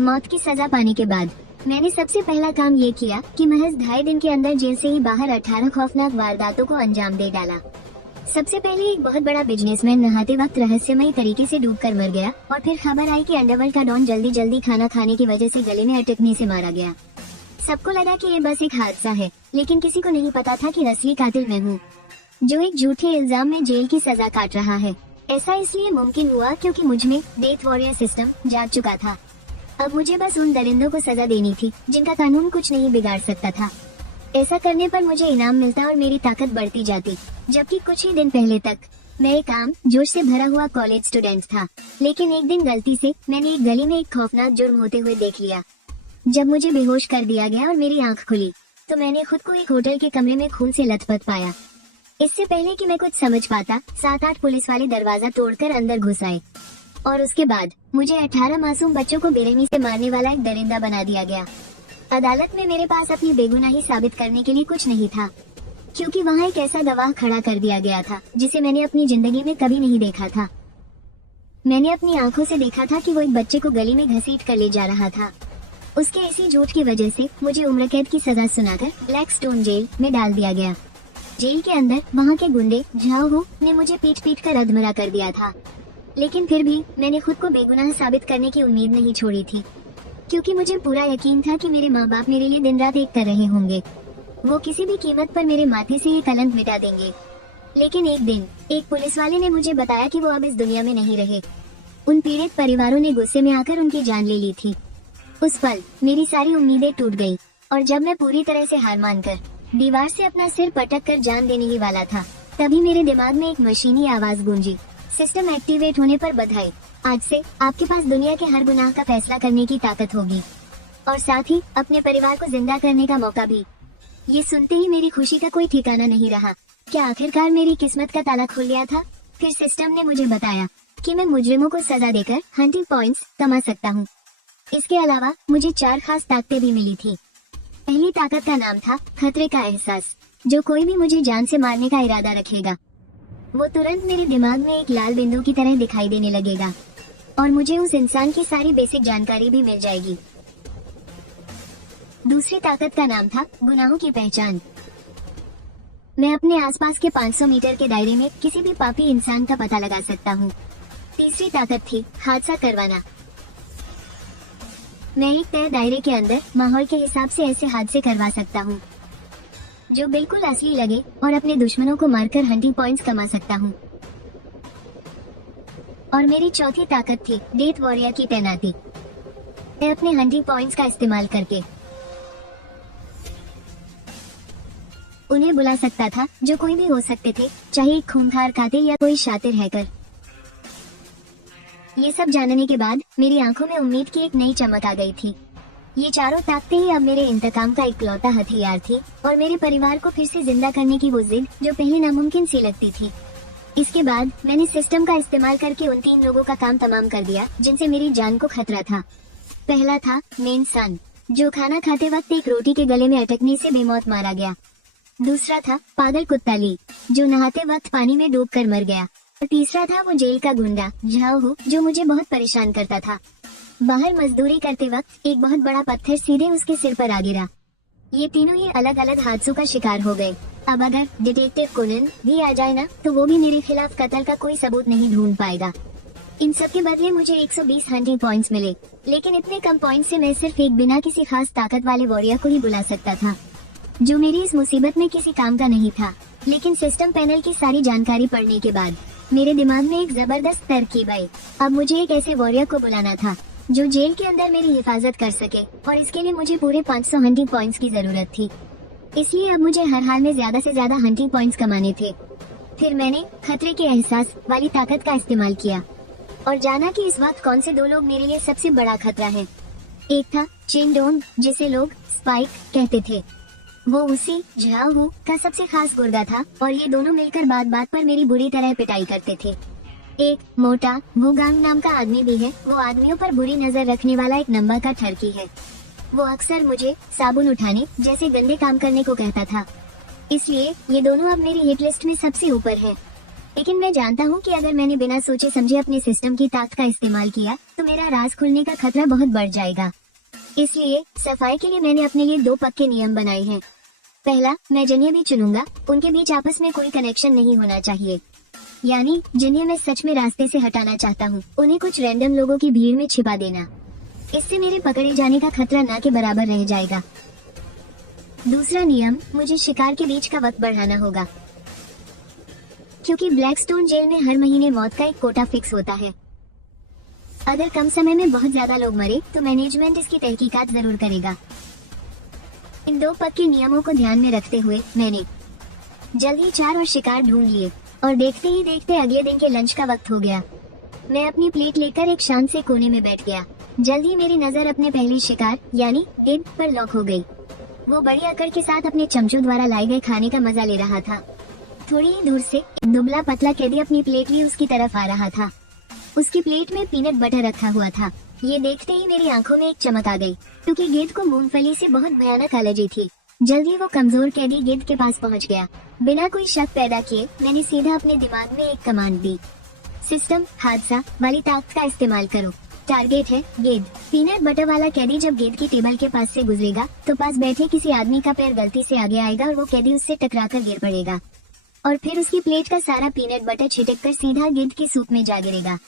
मौत की सजा पाने के बाद मैंने सबसे पहला काम ये किया कि महज 2.5 दिन के अंदर जेल से ही बाहर 18 खौफनाक वारदातों को अंजाम दे डाला। सबसे पहले एक बहुत बड़ा बिजनेसमैन नहाते वक्त रहस्यमयी तरीके से डूबकर मर गया और फिर खबर आई कि अंडरवर्ल्ड का डॉन जल्दी जल्दी खाना खाने की वजह से गले में अटकने से मारा गया। सबको लगा कि ये बस एक हादसा है, लेकिन किसी को नहीं पता था कि असली कातिल मैं हूँ, जो एक झूठे इल्जाम में जेल की सजा काट रहा है। ऐसा इसलिए मुमकिन हुआ क्योंकि मुझ में डेथ वॉरियर सिस्टम जाग चुका था। अब मुझे बस उन दरिंदों को सजा देनी थी जिनका कानून कुछ नहीं बिगाड़ सकता था। ऐसा करने पर मुझे इनाम मिलता और मेरी ताकत बढ़ती जाती। जबकि कुछ ही दिन पहले तक मैं एक आम जोश से भरा हुआ कॉलेज स्टूडेंट था, लेकिन एक दिन गलती से मैंने एक गली में एक खौफनाक जुर्म होते हुए देख लिया। जब मुझे बेहोश कर दिया गया और मेरी आंख खुली तो मैंने खुद को एक होटल के कमरे में खून से लथपथ पाया। इससे पहले कि मैं कुछ समझ पाता 7-8 पुलिस वाले दरवाजा तोड़कर अंदर घुस आए और उसके बाद मुझे 18 मासूम बच्चों को बेरहमी से मारने वाला एक दरिंदा बना दिया गया। अदालत में मेरे पास अपनी बेगुनाही साबित करने के लिए कुछ नहीं था, क्योंकि वहाँ एक ऐसा गवाह खड़ा कर दिया गया था जिसे मैंने अपनी जिंदगी में कभी नहीं देखा था। मैंने अपनी आंखों से देखा था कि वो एक बच्चे को गली में घसीट कर ले जा रहा था। उसके इसी झूठ की वजह से मुझे उम्र कैद की सजा सुनाकर ब्लैक स्टोन जेल में डाल दिया गया। जेल के अंदर वहाँ के गुंडे झाओ ने मुझे पीट पीट कर अधमरा कर दिया था, लेकिन फिर भी मैंने खुद को बेगुनाह साबित करने की उम्मीद नहीं छोड़ी थी, क्योंकि मुझे पूरा यकीन था कि मेरे माँ बाप मेरे लिए दिन रात एक कर रहे होंगे। वो किसी भी कीमत पर मेरे माथे से ये कलंक मिटा देंगे। लेकिन एक दिन एक पुलिस वाले ने मुझे बताया कि वो अब इस दुनिया में नहीं रहे। उन पीड़ित परिवारों ने गुस्से में आकर उनकी जान ले ली थी। उस पल मेरी सारी उम्मीदें टूट गई और जब मैं पूरी तरह से हार मानकर दीवार से अपना सिर पटक कर जान देने ही वाला था, तभी मेरे दिमाग में एक मशीनी आवाज गूंजी, सिस्टम एक्टिवेट होने पर बधाई। आज से आपके पास दुनिया के हर गुनाह का फैसला करने की ताकत होगी और साथ ही अपने परिवार को जिंदा करने का मौका भी। ये सुनते ही मेरी खुशी का कोई ठिकाना नहीं रहा। क्या आखिरकार मेरी किस्मत का ताला खुल गया था? फिर सिस्टम ने मुझे बताया कि मैं मुजरिमों को सजा देकर हंटिंग पॉइंट्स कमा सकता हूँ। इसके अलावा मुझे 4 खास ताकतें भी मिली थी। पहली ताकत का नाम था खतरे का एहसास। जो कोई भी मुझे जान से मारने का इरादा रखेगा, वो तुरंत मेरे दिमाग में एक लाल बिंदु की तरह दिखाई देने लगेगा और मुझे उस इंसान की सारी बेसिक जानकारी भी मिल जाएगी। दूसरी ताकत का नाम था गुनाहों की पहचान। मैं अपने आसपास के 500 मीटर के दायरे में किसी भी पापी इंसान का पता लगा सकता हूँ। तीसरी ताकत थी हादसा करवाना। मैं एक तय दायरे के अंदर माहौल के हिसाब से ऐसे हादसे करवा सकता हूँ जो बिल्कुल असली लगे और अपने दुश्मनों को मारकर हंटिंग पॉइंट्स कमा सकता हूँ। और मेरी चौथी ताकत थी डेथ वॉरियर की तैनाती। मैं अपने हंटिंग पॉइंट्स का इस्तेमाल करके उन्हें बुला सकता था जो कोई भी हो सकते थे, चाहे एक खूंखार कातिल या कोई शातिर हैकर। ये सब जानने के बाद मेरी आंखों में उम्मीद की एक नई चमक आ गई थी। ये चारों ताकतें ही अब मेरे इंतकाम का इकलौता हथियार थी और मेरे परिवार को फिर से जिंदा करने की वो जिद जो पहले नामुमकिन सी लगती थी। इसके बाद मैंने सिस्टम का इस्तेमाल करके उन 3 लोगों का काम तमाम कर दिया जिनसे मेरी जान को खतरा था। पहला था मेन सन, जो खाना खाते वक्त एक रोटी के गले में अटकने से बेमौत मारा गया। दूसरा था पागल कुत्ता ली, जो नहाते वक्त पानी में डूबकर मर गया। और तीसरा था वो जेल का गुंडा झाओ, जो मुझे बहुत परेशान करता था। बाहर मजदूरी करते वक्त एक बहुत बड़ा पत्थर सीधे उसके सिर पर आ गिरा। ये तीनों ही अलग अलग हादसों का शिकार हो गए। अब अगर डिटेक्टिव कोनन भी आ जाए ना, तो वो भी मेरे खिलाफ कत्ल का कोई सबूत नहीं ढूंढ पाएगा। इन सब के बदले मुझे 120 हंटिंग पॉइंट्स मिले, लेकिन इतने कम पॉइंट्स से मैं सिर्फ एक बिना किसी खास ताकत वाले वॉरियर को ही बुला सकता था, जो मेरी इस मुसीबत में किसी काम का नहीं था। लेकिन सिस्टम पैनल की सारी जानकारी पढ़ने के बाद मेरे दिमाग में एक जबरदस्त तरकीब आई। अब मुझे एक ऐसे वॉरियर को बुलाना था जो जेल के अंदर मेरी हिफाजत कर सके, और इसके लिए मुझे पूरे 500 हंटिंग पॉइंट्स की जरूरत थी। इसलिए अब मुझे हर हाल में ज्यादा से ज्यादा हंटिंग पॉइंट्स कमाने थे। फिर मैंने खतरे के एहसास वाली ताकत का इस्तेमाल किया और जाना कि इस वक्त कौन से 2 लोग मेरे लिए सबसे बड़ा खतरा है। एक था चिंडोन, जिसे लोग स्पाइक कहते थे। वो उसी झाओ का सबसे खास गुर्दा था और ये दोनों मिलकर बात बात पर मेरी बुरी तरह पिटाई करते थे। एक मोटा वुगांग नाम का आदमी भी है। वो आदमियों पर बुरी नजर रखने वाला एक नंबर का ठरकी है। वो अक्सर मुझे साबुन उठाने जैसे गंदे काम करने को कहता था, इसलिए ये दोनों अब मेरी हिट लिस्ट में सबसे ऊपर है। लेकिन मैं जानता हूँ कि अगर मैंने बिना सोचे समझे अपने सिस्टम की ताकत का इस्तेमाल किया तो मेरा राज खुलने का खतरा बहुत बढ़ जाएगा। इसलिए सफाई के लिए मैंने अपने लिए 2 पक्के नियम बनाए हैं। पहला, मैं जिन्हें भी चुनूंगा उनके बीच आपस में कोई कनेक्शन नहीं होना चाहिए। यानी जिन्हें मैं सच में रास्ते से हटाना चाहता हूँ उन्हें कुछ रैंडम लोगों की भीड़ में छिपा देना। इससे मेरे पकड़े जाने का खतरा ना के बराबर रह जाएगा। दूसरा नियम, मुझे शिकार के बीच का वक्त बढ़ाना होगा, क्योंकि ब्लैकस्टोन जेल में हर महीने मौत का एक कोटा फिक्स होता है। अगर कम समय में बहुत ज्यादा लोग मरे तो मैनेजमेंट इसकी तहकीकात जरूर करेगा। इन 2 पक्के नियमों को ध्यान में रखते हुए मैंने जल्द ही 4 और शिकार ढूंढ लिए और देखते ही देखते अगले दिन के लंच का वक्त हो गया। मैं अपनी प्लेट लेकर एक शांत से कोने में बैठ गया। जल्द ही मेरी नजर अपने पहले शिकार यानी गिद्ध पर लॉक हो गई। वो बड़ी अकड़ के साथ अपने चमचों द्वारा लाए गए खाने का मजा ले रहा था। थोड़ी ही दूर से एक दुबला पतला कैदी अपनी प्लेट लिए उसकी तरफ आ रहा था। उसकी प्लेट में पीनट बटर रखा हुआ था। ये देखते ही मेरी आंखों में एक चमक आ गई, क्योंकि गिद्ध को मूंगफली से बहुत भयानक एलर्जी थी। जल्दी वो कमजोर कैदी गिद्ध के पास पहुंच गया। बिना कोई शक पैदा किए मैंने सीधा अपने दिमाग में एक कमांड दी, सिस्टम हादसा वाली ताकत का इस्तेमाल करो। टारगेट है गिद्ध। पीनट बटर वाला कैदी जब गिद्ध की टेबल के पास से गुजरेगा तो पास बैठे किसी आदमी का पैर गलती से आगे आएगा और वो कैदी उससे टकराकर गिर पड़ेगा और फिर उसकी प्लेट का सारा पीनट बटर छिटक कर सीधा गिद्ध की सूप में जा गिरेगा।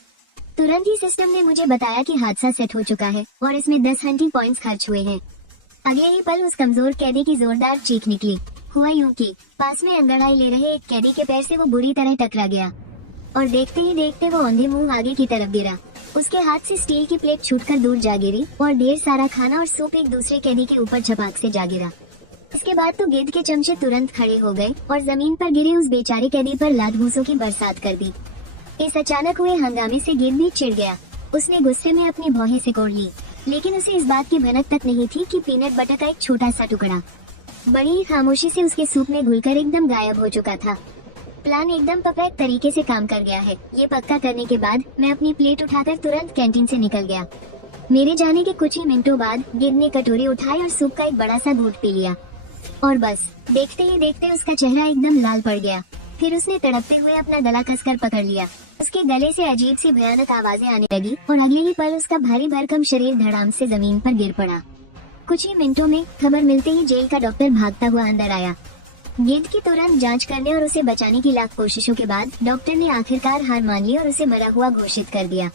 तुरंत ही सिस्टम ने मुझे बताया कि हादसा सेट हो चुका है और इसमें 10 हंटिंग पॉइंट्स खर्च हुए हैं। अगले ही पल उस कमजोर कैदी की जोरदार चीख निकली। हुआ यूं कि पास में अंगड़ाई ले रहे एक कैदी के पैर से वो बुरी तरह टकरा गया और देखते ही देखते वो औंधे मुंह आगे की तरफ गिरा। उसके हाथ से स्टील की प्लेट छूटकर दूर जा गिरी और ढेर सारा खाना और सूप एक दूसरे कैदी के ऊपर झपाक से जा गिरा। इसके बाद तो गिद्ध के चमचे तुरंत खड़े हो गए और जमीन पर गिरे उस बेचारे कैदी पर लात घूंसों की बरसात कर दी। इस अचानक हुए हंगामे से गिद्ध भी चिढ़ गया। उसने गुस्से में अपनी भौहें सिकोड़ ली, लेकिन उसे इस बात की भनक तक नहीं थी कि पीनट बटर का एक छोटा सा टुकड़ा बड़ी ही खामोशी से उसके सूप में घुलकर एकदम गायब हो चुका था। प्लान एकदम परफेक्ट तरीके से काम कर गया है। ये पक्का करने के बाद मैं अपनी प्लेट उठाकर तुरंत कैंटीन से निकल गया। मेरे जाने के कुछ ही मिनटों बाद गिद्ध ने कटोरी उठाई और सूप का एक बड़ा सा घूंट पी लिया और बस देखते ही देखते उसका चेहरा एकदम लाल पड़ गया। फिर उसने तड़पते हुए अपना गला कसकर पकड़ लिया। उसके गले से अजीब सी भयानक आवाजें आने लगी और अगले ही पल उसका भारी भरकम शरीर धड़ाम से जमीन पर गिर पड़ा। कुछ ही मिनटों में खबर मिलते ही जेल का डॉक्टर भागता हुआ अंदर आया। गिद्ध की तुरंत जांच करने और उसे बचाने की लाख कोशिशों के बाद डॉक्टर ने आखिरकार हार मान ली और उसे मरा हुआ घोषित कर दिया।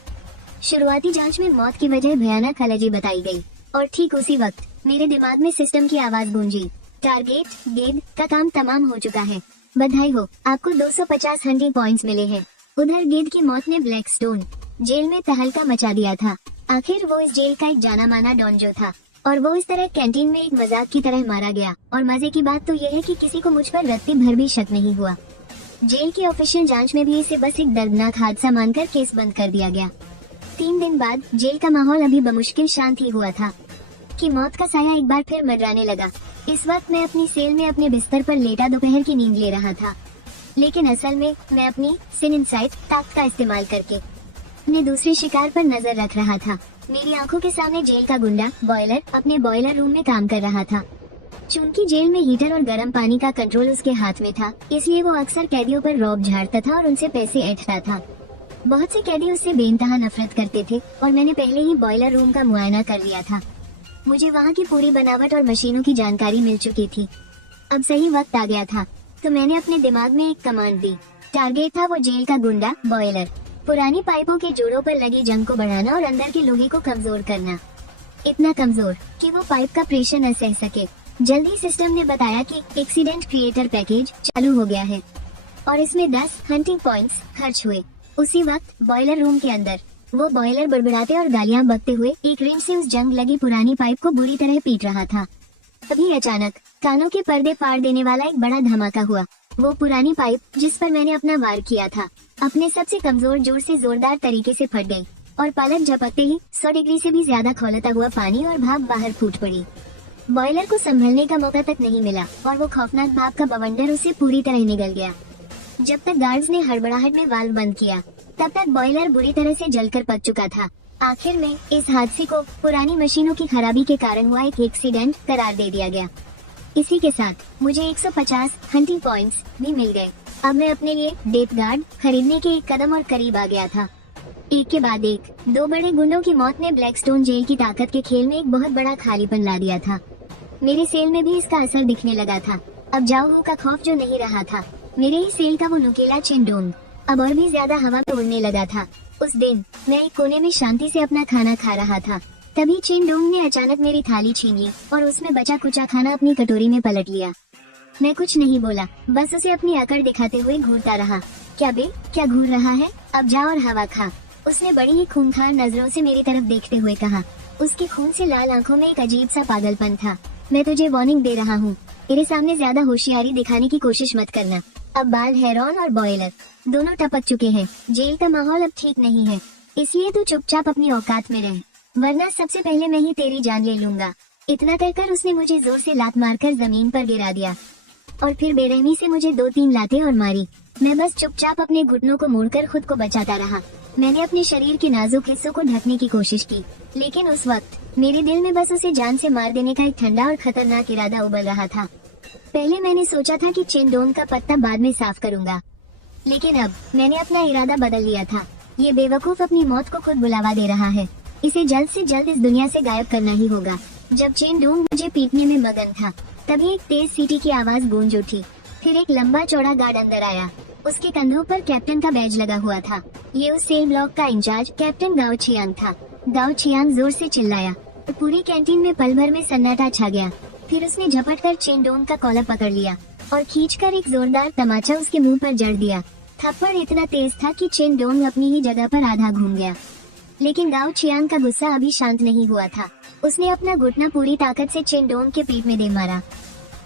शुरुआती जांच में मौत की वजह भयानक एलर्जी बताई गई और ठीक उसी वक्त मेरे दिमाग में सिस्टम की आवाज गूंजी, टारगेट गिद्ध का काम तमाम हो चुका है। बधाई हो, आपको 250 हंटिंग पॉइंट्स मिले हैं। उधर गिद्ध की मौत ने ब्लैकस्टोन जेल में तहलका मचा दिया था। आखिर वो इस जेल का एक जाना माना डॉन जो था और वो इस तरह कैंटीन में एक मजाक की तरह मारा गया। और मजे की बात तो यह है कि किसी को मुझ पर रत्ती भर भी शक नहीं हुआ। जेल की ऑफिशियल जांच में भी इसे बस एक दर्दनाक हादसा मानकर केस बंद कर दिया गया। 3 दिन बाद जेल का माहौल अभी बमुश्किल शांत ही हुआ था कि मौत का साया एक बार फिर मंडराने लगा। इस वक्त मैं अपनी सेल में अपने बिस्तर पर लेटा दोपहर की नींद ले रहा था, लेकिन असल में मैं अपनी सिन इनसाइट ताकत का इस्तेमाल करके अपने दूसरे शिकार पर नजर रख रहा था। मेरी आंखों के सामने जेल का गुंडा बॉयलर अपने बॉयलर रूम में काम कर रहा था। चूंकि जेल में हीटर और गर्म पानी का कंट्रोल उसके हाथ में था, इसलिए वो अक्सर कैदियों पर रौब झाड़ता था और उनसे पैसे ऐंठता था। बहुत से कैदी उससे बेइंतहा नफरत करते थे और मैंने पहले ही बॉयलर रूम का मुआयना कर लिया था। मुझे वहाँ की पूरी बनावट और मशीनों की जानकारी मिल चुकी थी। अब सही वक्त आ गया था, तो मैंने अपने दिमाग में एक कमांड दी। टारगेट था वो जेल का गुंडा बॉयलर। पुरानी पाइपों के जोड़ों पर लगी जंग को बढ़ाना और अंदर के लोहे को कमजोर करना, इतना कमजोर कि वो पाइप का प्रेशर न सह सके। जल्द ही सिस्टम ने बताया कि एक्सीडेंट क्रिएटर पैकेज चालू हो गया है और इसमें 10 हंटिंग पॉइंट्स खर्च हुए। उसी वक्त बॉयलर रूम के अंदर वो बॉयलर बड़बड़ाते और गालियां बकते हुए एक रिंच से उस जंग लगी पुरानी पाइप को बुरी तरह पीट रहा था। तभी अचानक कानों के पर्दे फाड़ देने वाला एक बड़ा धमाका हुआ। वो पुरानी पाइप जिस पर मैंने अपना वार किया था अपने सबसे कमजोर जोर से जोरदार तरीके से फट गई और पलक झपकते ही 100 डिग्री से भी ज्यादा खौलता हुआ पानी और भाप बाहर फूट पड़ी। बॉयलर को संभलने का मौका तक नहीं मिला और वो खौफनाक भाप का बवंडर उसे पूरी तरह निगल गया। जब तक गार्ड्स ने हड़बड़ाहट में वाल्व बंद किया, तब तक बॉयलर बुरी तरह से जलकर पक चुका था। आखिर में इस हादसे को पुरानी मशीनों की खराबी के कारण हुआ एक एक्सीडेंट करार दे दिया गया। इसी के साथ मुझे 150 हंटिंग पॉइंट्स भी मिल गए अब मैं अपने लिए डेथ गार्ड खरीदने के एक कदम और करीब आ गया था। एक के बाद एक दो बड़े गुंडों की मौत ने ब्लैकस्टोन जेल की ताकत के खेल में एक बहुत बड़ा खालीपन ला दिया था। मेरे सेल में भी इसका असर दिखने लगा था। अब जाओ का खौफ जो नहीं रहा था, मेरे ही सेल का वो नुकीला चिंडोंग अब और भी ज्यादा हवा में उड़ने लगा था। उस दिन मैं एक कोने में शांति से अपना खाना खा रहा था, तभी चिंडोंग ने अचानक मेरी थाली छीन ली और उसमें बचा कुचा खाना अपनी कटोरी में पलट लिया। मैं कुछ नहीं बोला, बस उसे अपनी अकड़ दिखाते हुए घूरता रहा। क्या बे, क्या घूर रहा है? अब जा और हवा खा। उसने बड़ी ही खूंखार नजरों से मेरी तरफ देखते हुए कहा। उसके खून से लाल आंखों में एक अजीब सा पागलपन था। मैं तुझे वार्निंग दे रहा हूँ, मेरे सामने ज्यादा होशियारी दिखाने की कोशिश मत करना। अब बाल हेरॉन और बॉयलर दोनों टपक चुके हैं। जेल का माहौल अब ठीक नहीं है, इसलिए तू चुपचाप अपनी औकात में रह, वरना सबसे पहले मैं ही तेरी जान ले लूंगा। इतना कहकर उसने मुझे जोर से लात मारकर जमीन पर गिरा दिया और फिर बेरहमी से मुझे 2-3 लातें और मारी। मैं बस चुपचाप अपने घुटनों को मोड़कर खुद को बचाता रहा। मैंने अपने शरीर के नाजुक हिस्सों को ढकने की कोशिश की, लेकिन उस वक्त मेरे दिल में बस उसे जान से मार देने का एक ठंडा और खतरनाक इरादा उबल रहा था। पहले मैंने सोचा था कि चिंडोंग का पत्ता बाद में साफ करूंगा, लेकिन अब मैंने अपना इरादा बदल लिया था। ये बेवकूफ अपनी मौत को खुद बुलावा दे रहा है, इसे जल्द से जल्द इस दुनिया से गायब करना ही होगा। जब चिंडोंग मुझे पीटने में मगन था, तभी एक तेज सीटी की आवाज गूंज उठी। फिर एक लंबा चौड़ा गार्ड अंदर आया। उसके कंधों पर कैप्टन का बैज लगा हुआ था। ये उस सेल ब्लॉक का इंचार्ज कैप्टन गाओ छियांग था। गाओ छियांग जोर से चिल्लाया तो पूरी कैंटीन में पल भर में सन्नाटा छा गया। फिर उसने झपट कर चिंडोंग का कॉलर पकड़ लिया और खींचकर एक जोरदार तमाचा उसके मुंह पर जड़ दिया। थप्पड़ इतना तेज था कि चिंडोंग अपनी ही जगह पर आधा घूम गया। लेकिन गाओ छियांग का गुस्सा अभी शांत नहीं हुआ था। उसने अपना घुटना पूरी ताकत से चिंडोंग के पीठ में दे मारा।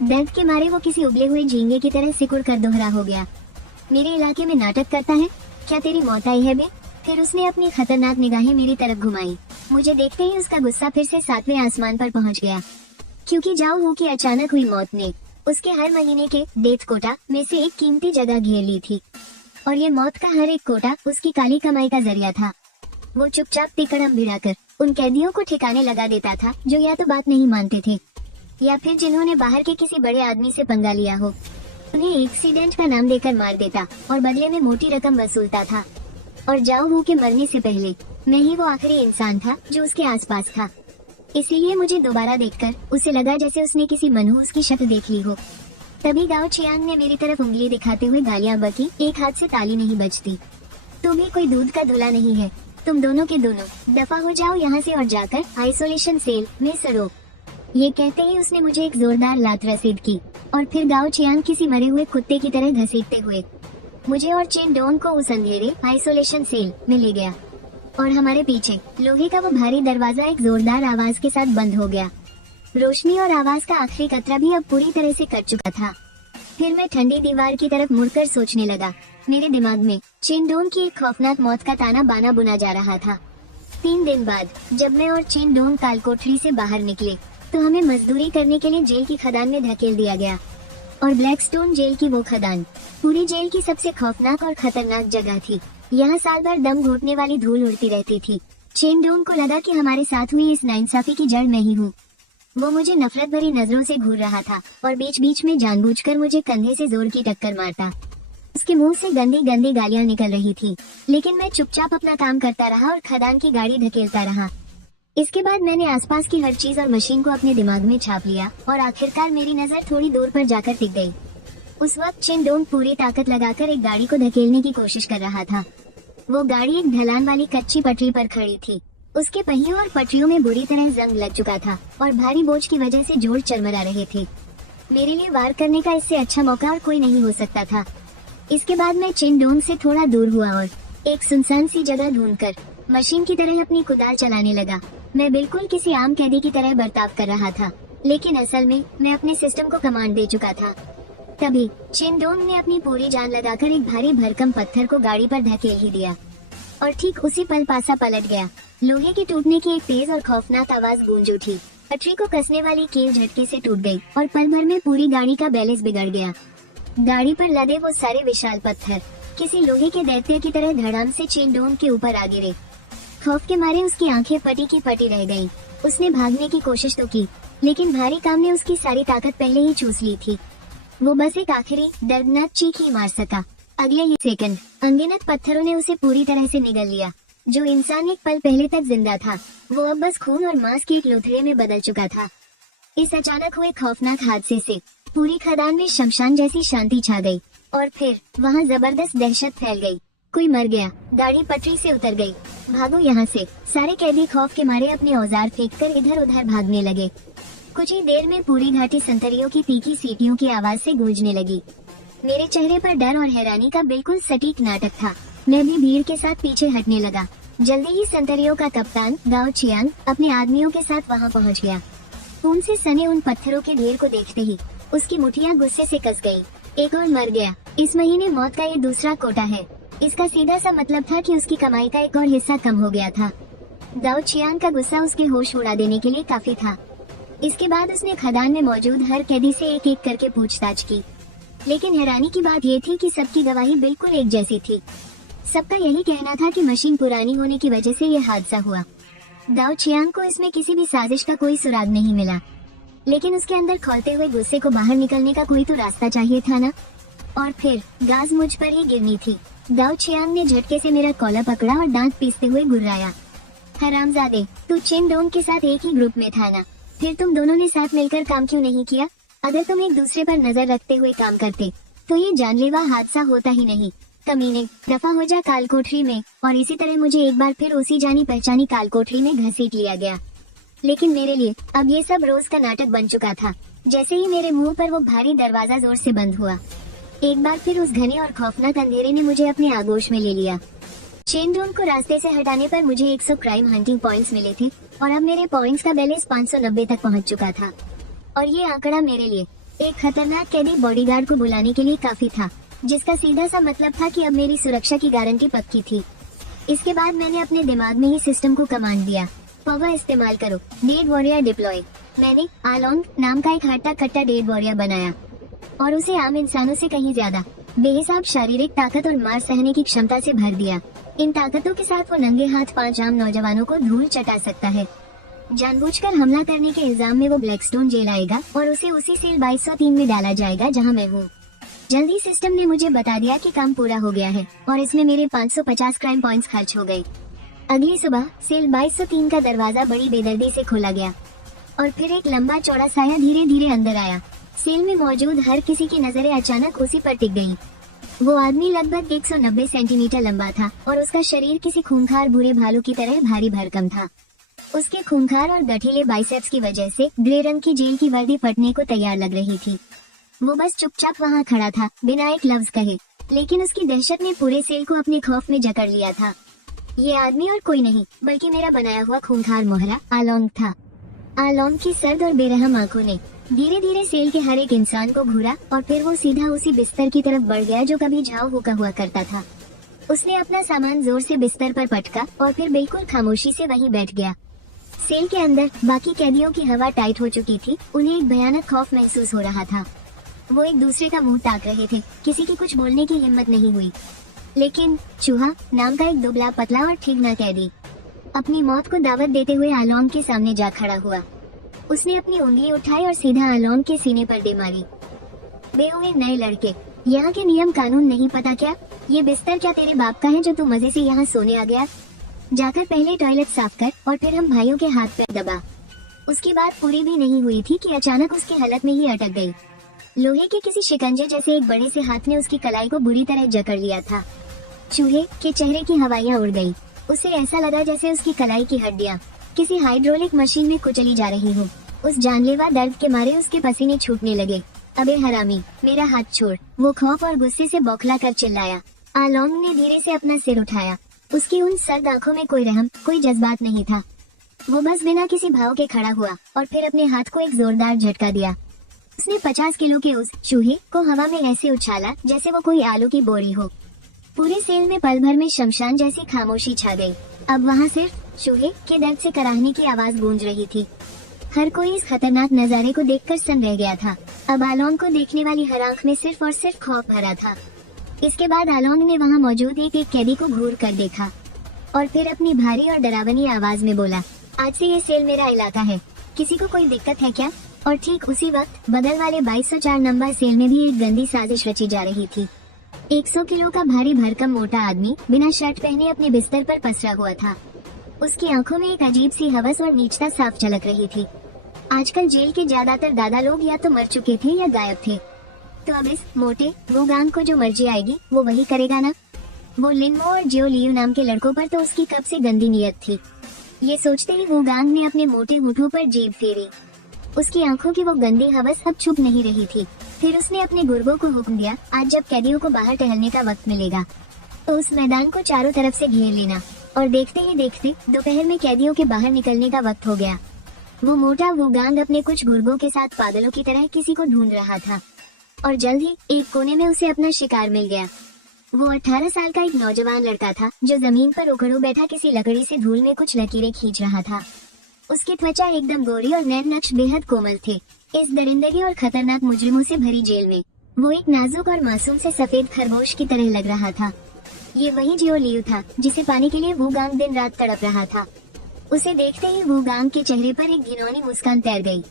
दर्द के मारे वो किसी उबले हुए झींगे की तरह सिकुड़ कर दोहरा हो गया। मेरे इलाके में नाटक करता है, क्या तेरी मौत आई है बे? फिर उसने अपनी खतरनाक निगाहें मेरी तरफ घुमाई। मुझे देखते ही उसका गुस्सा फिर से 7वें आसमान पर पहुंच गया, क्योंकि जाओ हू की अचानक हुई मौत ने उसके हर महीने के डेथ कोटा में से एक कीमती जगह घेर ली थी, और ये मौत का हर एक कोटा उसकी काली कमाई का जरिया था। वो चुपचाप तिकड़म भिड़ाकर उन कैदियों को ठिकाने लगा देता था जो या तो बात नहीं मानते थे या फिर जिन्होंने बाहर के किसी बड़े आदमी से पंगा लिया हो। उन्हें एक्सीडेंट का नाम देकर मार देता और बदले में मोटी रकम वसूलता था। और जाओ हू के मरने से पहले मैं ही वो आखिरी इंसान था जो उसके आसपास था। इसीलिए मुझे दोबारा देखकर उसे लगा जैसे उसने किसी मनहूस की शक्ल देख ली हो। तभी गाओ छियांग ने मेरी तरफ उंगली दिखाते हुए गालियां बकी। एक हाथ से ताली नहीं बजती। तुम भी कोई दूध का धुला नहीं है, तुम दोनों के दोनों दफा हो जाओ यहाँ से और जाकर आइसोलेशन सेल में सड़ो। ये कहते ही उसने मुझे एक जोरदार लात रसीद की और फिर गाओ छियांग किसी मरे हुए कुत्ते की तरह घसीटते हुए मुझे और चिंडोंग को उस अंधेरे आइसोलेशन सेल में ले गया। और हमारे पीछे लोहे का वो भारी दरवाजा एक जोरदार आवाज के साथ बंद हो गया। रोशनी और आवाज का आखिरी कतरा भी अब पूरी तरह से कट चुका था। फिर मैं ठंडी दीवार की तरफ मुड़कर सोचने लगा। मेरे दिमाग में चिंडोंग की एक खौफनाक मौत का ताना बाना बुना जा रहा था। 3 दिन बाद जब मैं और चिंडोंग कालकोठरी से बाहर निकले तो हमें मजदूरी करने के लिए जेल की खदान में धकेल दिया गया। और ब्लैकस्टोन जेल की वो खदान पूरी जेल की सबसे खौफनाक और खतरनाक जगह थी। यहाँ साल भर दम घुटने वाली धूल उड़ती रहती थी। चिंडोंग को लगा कि हमारे साथ हुई इस नाइंसाफी की जड़ मैं ही हूँ। वो मुझे नफरत भरी नजरों से घूर रहा था और बीच बीच में जानबूझकर मुझे कंधे से जोर की टक्कर मारता। उसके मुंह से गंदी गंदी गालियां निकल रही थी, लेकिन मैं चुपचाप अपना काम करता रहा और खदान की गाड़ी धकेलता रहा। इसके बाद मैंने आसपास की हर चीज और मशीन को अपने दिमाग में छाप लिया और आखिरकार मेरी नजर थोड़ी दूर पर जाकर टिक गई। उस वक्त चिंडोंग पूरी ताकत लगाकर एक गाड़ी को धकेलने की कोशिश कर रहा था। वो गाड़ी एक ढलान वाली कच्ची पटरी पर खड़ी थी। उसके पहियों और पटरियों में बुरी तरह जंग लग चुका था और भारी बोझ की वजह से जोड़ चरमरा रहे थे। मेरे लिए वार करने का इससे अच्छा मौका और कोई नहीं हो सकता था। इसके बाद मैं चिंडोंग से थोड़ा दूर हुआ और एक सुनसान सी जगह ढूंढकर मशीन की तरह अपनी कुदाल चलाने लगा। मैं बिल्कुल किसी आम कैदी की तरह बर्ताव कर रहा था, लेकिन असल में मैं अपने सिस्टम को कमांड दे चुका था। तभी चिंडोंग ने अपनी पूरी जान लगाकर एक भारी भरकम पत्थर को गाड़ी पर धकेल ही दिया और ठीक उसी पल पासा पलट गया। लोहे के टूटने की एक तेज और खौफनाक आवाज गूंज उठी। पटरी को कसने वाली कील झटके से टूट गई और पल भर में पूरी गाड़ी का बैलेंस बिगड़ गया। गाड़ी पर लदे वो सारे विशाल पत्थर किसी लोहे के दैत्य की तरह धड़ाम से चिंडोंग के ऊपर आ गिरे। खौफ के मारे उसकी आंखें पटी की पटी रह गईं। उसने भागने की कोशिश तो की, लेकिन भारी काम ने उसकी सारी ताकत पहले ही चूस ली थी। वो बस एक आखिरी दर्दनाक चीख ही मार सका। अगले ही सेकंड अनगिनत पत्थरों ने उसे पूरी तरह से निगल लिया। जो इंसान एक पल पहले तक जिंदा था, वो अब बस खून और मांस की एक लोथड़े में बदल चुका था। इस अचानक हुए खौफनाक हादसे से पूरी खदान में शमशान जैसी शांति छा गई और फिर वहाँ जबरदस्त दहशत फैल गई। कोई मर गया, गाड़ी पटरी से उतर गई, भागो यहाँ से। सारे कैदी खौफ के मारे अपने औजार फेंककर इधर उधर भागने लगे। कुछ ही देर में पूरी घाटी संतरियों की तीखी सीटियों की आवाज से गूंजने लगी। मेरे चेहरे पर डर और हैरानी का बिल्कुल सटीक नाटक था। मैं भी भीड़ के साथ पीछे हटने लगा। जल्दी ही संतरियों का कप्तान दाओ चियांग अपने आदमियों के साथ वहाँ पहुँच गया। खून से सने उन पत्थरों के ढेर को देखते ही उसकी मुठियाँ गुस्से से कस गई। एक और मर गया। इस महीने मौत का ये दूसरा कोटा है। इसका सीधा सा मतलब था कि उसकी कमाई का एक और हिस्सा कम हो गया था। दाओ चियांग का गुस्सा उसके होश उड़ा देने के लिए काफी था। इसके बाद उसने खदान में मौजूद हर कैदी से एक एक करके पूछताछ की, लेकिन हैरानी की बात ये थी कि सबकी गवाही बिल्कुल एक जैसी थी। सबका यही कहना था कि मशीन पुरानी होने की वजह से ये हादसा हुआ। दाओ चियांग को इसमें किसी भी साजिश का कोई सुराग नहीं मिला, लेकिन उसके अंदर खौलते हुए गुस्से को बाहर निकलने का कोई तो रास्ता चाहिए था ना। और फिर गाज मुझ पर ही गिरनी थी। दाओ चियांग ने झटके से मेरा कॉलर पकड़ा और दांत पीसते हुए गुर्राया, हरामजादे, तू चिन डोंग के साथ एक ही ग्रुप में था ना? फिर तुम दोनों ने साथ मिलकर काम क्यों नहीं किया? अगर तुम एक दूसरे पर नजर रखते हुए काम करते तो ये जानलेवा हादसा होता ही नहीं। कमीने, दफा हो जा काल कोठरी में। और इसी तरह मुझे एक बार फिर उसी जानी पहचानी काल कोठरी में घसीट लिया गया। लेकिन मेरे लिए अब ये सब रोज का नाटक बन चुका था। जैसे ही मेरे मुंह पर वो भारी दरवाजा जोर से बंद हुआ, एक बार फिर उस घने और खौफनाक अंधेरे ने मुझे अपने आगोश में ले लिया। चेनडोंग को रास्ते से हटाने पर मुझे 100 क्राइम हंटिंग पॉइंट्स मिले थे और अब मेरे पॉइंट्स का बैलेंस 590 तक पहुंच चुका था। और ये आंकड़ा मेरे लिए एक खतरनाक कैदी बॉडीगार्ड को बुलाने के लिए काफी था, जिसका सीधा सा मतलब था कि अब मेरी सुरक्षा की गारंटी पक्की थी। इसके बाद मैंने अपने दिमाग में ही सिस्टम को कमांड दिया, पावर इस्तेमाल करो, डेड वॉरियर डिप्लॉय। मैंने आलोंग नाम का एक हट्टा कट्टा डेड वॉरियर बनाया और उसे आम इंसानों से कहीं ज्यादा बेहिसाब शारीरिक ताकत और मार सहने की क्षमता से भर दिया। इन ताकतों के साथ वो नंगे हाथ 5 आम नौजवानों को धूल चटा सकता है। जानबूझकर हमला करने के इल्जाम में वो ब्लैकस्टोन जेल आएगा और उसे उसी सेल 2203 में डाला जाएगा जहां मैं हूँ। जल्दी सिस्टम ने मुझे बता दिया कि काम पूरा हो गया है और इसमें मेरे 550 क्राइम पॉइंट्स खर्च हो गए। अगली सुबह सेल 2203 का दरवाजा बड़ी बेदर्दी से खोला गया और फिर एक लंबा चौड़ा साया धीरे धीरे अंदर आया। सेल में मौजूद हर किसी की नजरें अचानक उसी पर टिक गयी। वो आदमी लगभग 190 सेंटीमीटर लंबा था और उसका शरीर किसी खूंखार भूरे भालू की तरह भारी भरकम था। उसके खूंखार और गठीले बाइसेप्स की वजह से ग्रे रंग की जेल की वर्दी फटने को तैयार लग रही थी। वो बस चुपचाप वहाँ खड़ा था, बिना एक लफ्ज कहे, लेकिन उसकी दहशत ने पूरे सेल को अपने खौफ में जकड़ लिया था। ये आदमी और कोई नहीं बल्कि मेरा बनाया हुआ खूंखार मोहरा आलोंग था। आलोंग की सर्द और बेरहम आंखों ने धीरे धीरे सेल के हर एक इंसान को घूरा और फिर वो सीधा उसी बिस्तर की तरफ बढ़ गया जो कभी झाव होका हुआ करता था। उसने अपना सामान जोर से बिस्तर पर पटका और फिर बिल्कुल खामोशी से वहीं बैठ गया। सेल के अंदर बाकी कैदियों की हवा टाइट हो चुकी थी। उन्हें एक भयानक खौफ महसूस हो रहा था। वो एक दूसरे का मुंह ताक रहे थे। किसी की कुछ बोलने की हिम्मत नहीं हुई, लेकिन चूहा नाम का एक दुबला पतला और ठीकना कैदी अपनी मौत को दावत देते हुए आलोंग के सामने जा खड़ा हुआ। उसने अपनी उंगली उठाई और सीधा आलोंग के सीने पर दे मारी। बे हुए नए लड़के, यहाँ के नियम कानून नहीं पता क्या? ये बिस्तर क्या तेरे बाप का है जो तू मजे से यहाँ सोने आ गया? जाकर पहले टॉयलेट साफ कर और फिर हम भाइयों के हाथ पैर दबा। उसकी बात पूरी भी नहीं हुई थी कि अचानक उसकी हालत में ही अटक गई। लोहे के किसी शिकंजे जैसे एक बड़े से हाथ ने उसकी कलाई को बुरी तरह जकड़ लिया था। चूहे के चेहरे की हवाइयाँ उड़ गई। उसे ऐसा लगा जैसे उसकी कलाई की हड्डियाँ किसी हाइड्रोलिक मशीन में कुचली जा रही हो। उस जानलेवा दर्द के मारे उसके पसीने छूटने लगे। अबे हरामी, मेरा हाथ छोड़, वो खौफ और गुस्से से बौखला कर चिल्लाया। आलोंग ने धीरे से अपना सिर उठाया। उसकी उन सर्द आंखों में कोई रहम, कोई जज्बात नहीं था। वो बस बिना किसी भाव के खड़ा हुआ और फिर अपने हाथ को एक जोरदार झटका दिया। उसने 50 किलो के उस चूहे को हवा में ऐसे उछाला जैसे वो कोई आलू की बोरी हो। पूरे सेल में पल भर में शमशान जैसी खामोशी छा गई। अब वहाँ सिर्फ चूहे के दर्द से कराहने की आवाज गूंज रही थी। हर कोई इस खतरनाक नजारे को देखकर सन रह गया था। अब आलोंग को देखने वाली हर आंख में सिर्फ और सिर्फ खौफ भरा था। इसके बाद आलोंग ने वहाँ मौजूद एक कैदी को घूर कर देखा और फिर अपनी भारी और डरावनी आवाज में बोला, आज से ये सेल मेरा इलाका है। किसी को कोई दिक्कत है क्या? और ठीक उसी वक्त बगल वाले 2204 नंबर सेल में भी एक गंदी साजिश रची जा रही थी। 100 किलो का भारी भरकम मोटा आदमी बिना शर्ट पहने अपने बिस्तर पर पसरा हुआ था। उसकी आंखों में एक अजीब सी हवस और नीचता साफ झलक रही थी। आजकल जेल के ज्यादातर दादा लोग या तो मर चुके थे या गायब थे, तो अब इस मोटे वुगांग को जो मर्जी आएगी वो वही करेगा ना। वो लिन मो और जियो लियू नाम के लड़कों पर तो उसकी कब से गंदी नीयत थी। ये सोचते ही वुगांग ने अपने मोटे होठों पर जीभ फेरी। उसकी आंखों की वो गंदी हवस अब छुप नहीं रही थी। फिर उसने अपने गुर्गों को हुक्म दिया, आज जब कैदियों को बाहर टहलने का वक्त मिलेगा तो उस मैदान को चारों तरफ से घेर लेना। और देखते ही देखते दोपहर में कैदियों के बाहर निकलने का वक्त हो गया। वो मोटा वुगांग अपने कुछ गुर्गों के साथ पागलों की तरह किसी को ढूंढ रहा था और जल्द ही एक कोने में उसे अपना शिकार मिल गया। वो 18 साल का एक नौजवान लड़का था जो जमीन पर उखड़ू बैठा किसी लकड़ी से धूल में कुछ लकीरें खींच रहा था। उसकी त्वचा एकदम गोरी और नैन नक्श बेहद कोमल थे। इस दरिंदगी और खतरनाक मुजरिमों से भरी जेल में वो एक नाजुक और मासूम से सफेद खरगोश की तरह लग रहा था। ये वही जियो लियू था जिसे पाने के लिए वुगांग दिन रात तड़प रहा था। उसे देखते ही वुगांग के चेहरे पर एक घिनौनी मुस्कान तैर गई।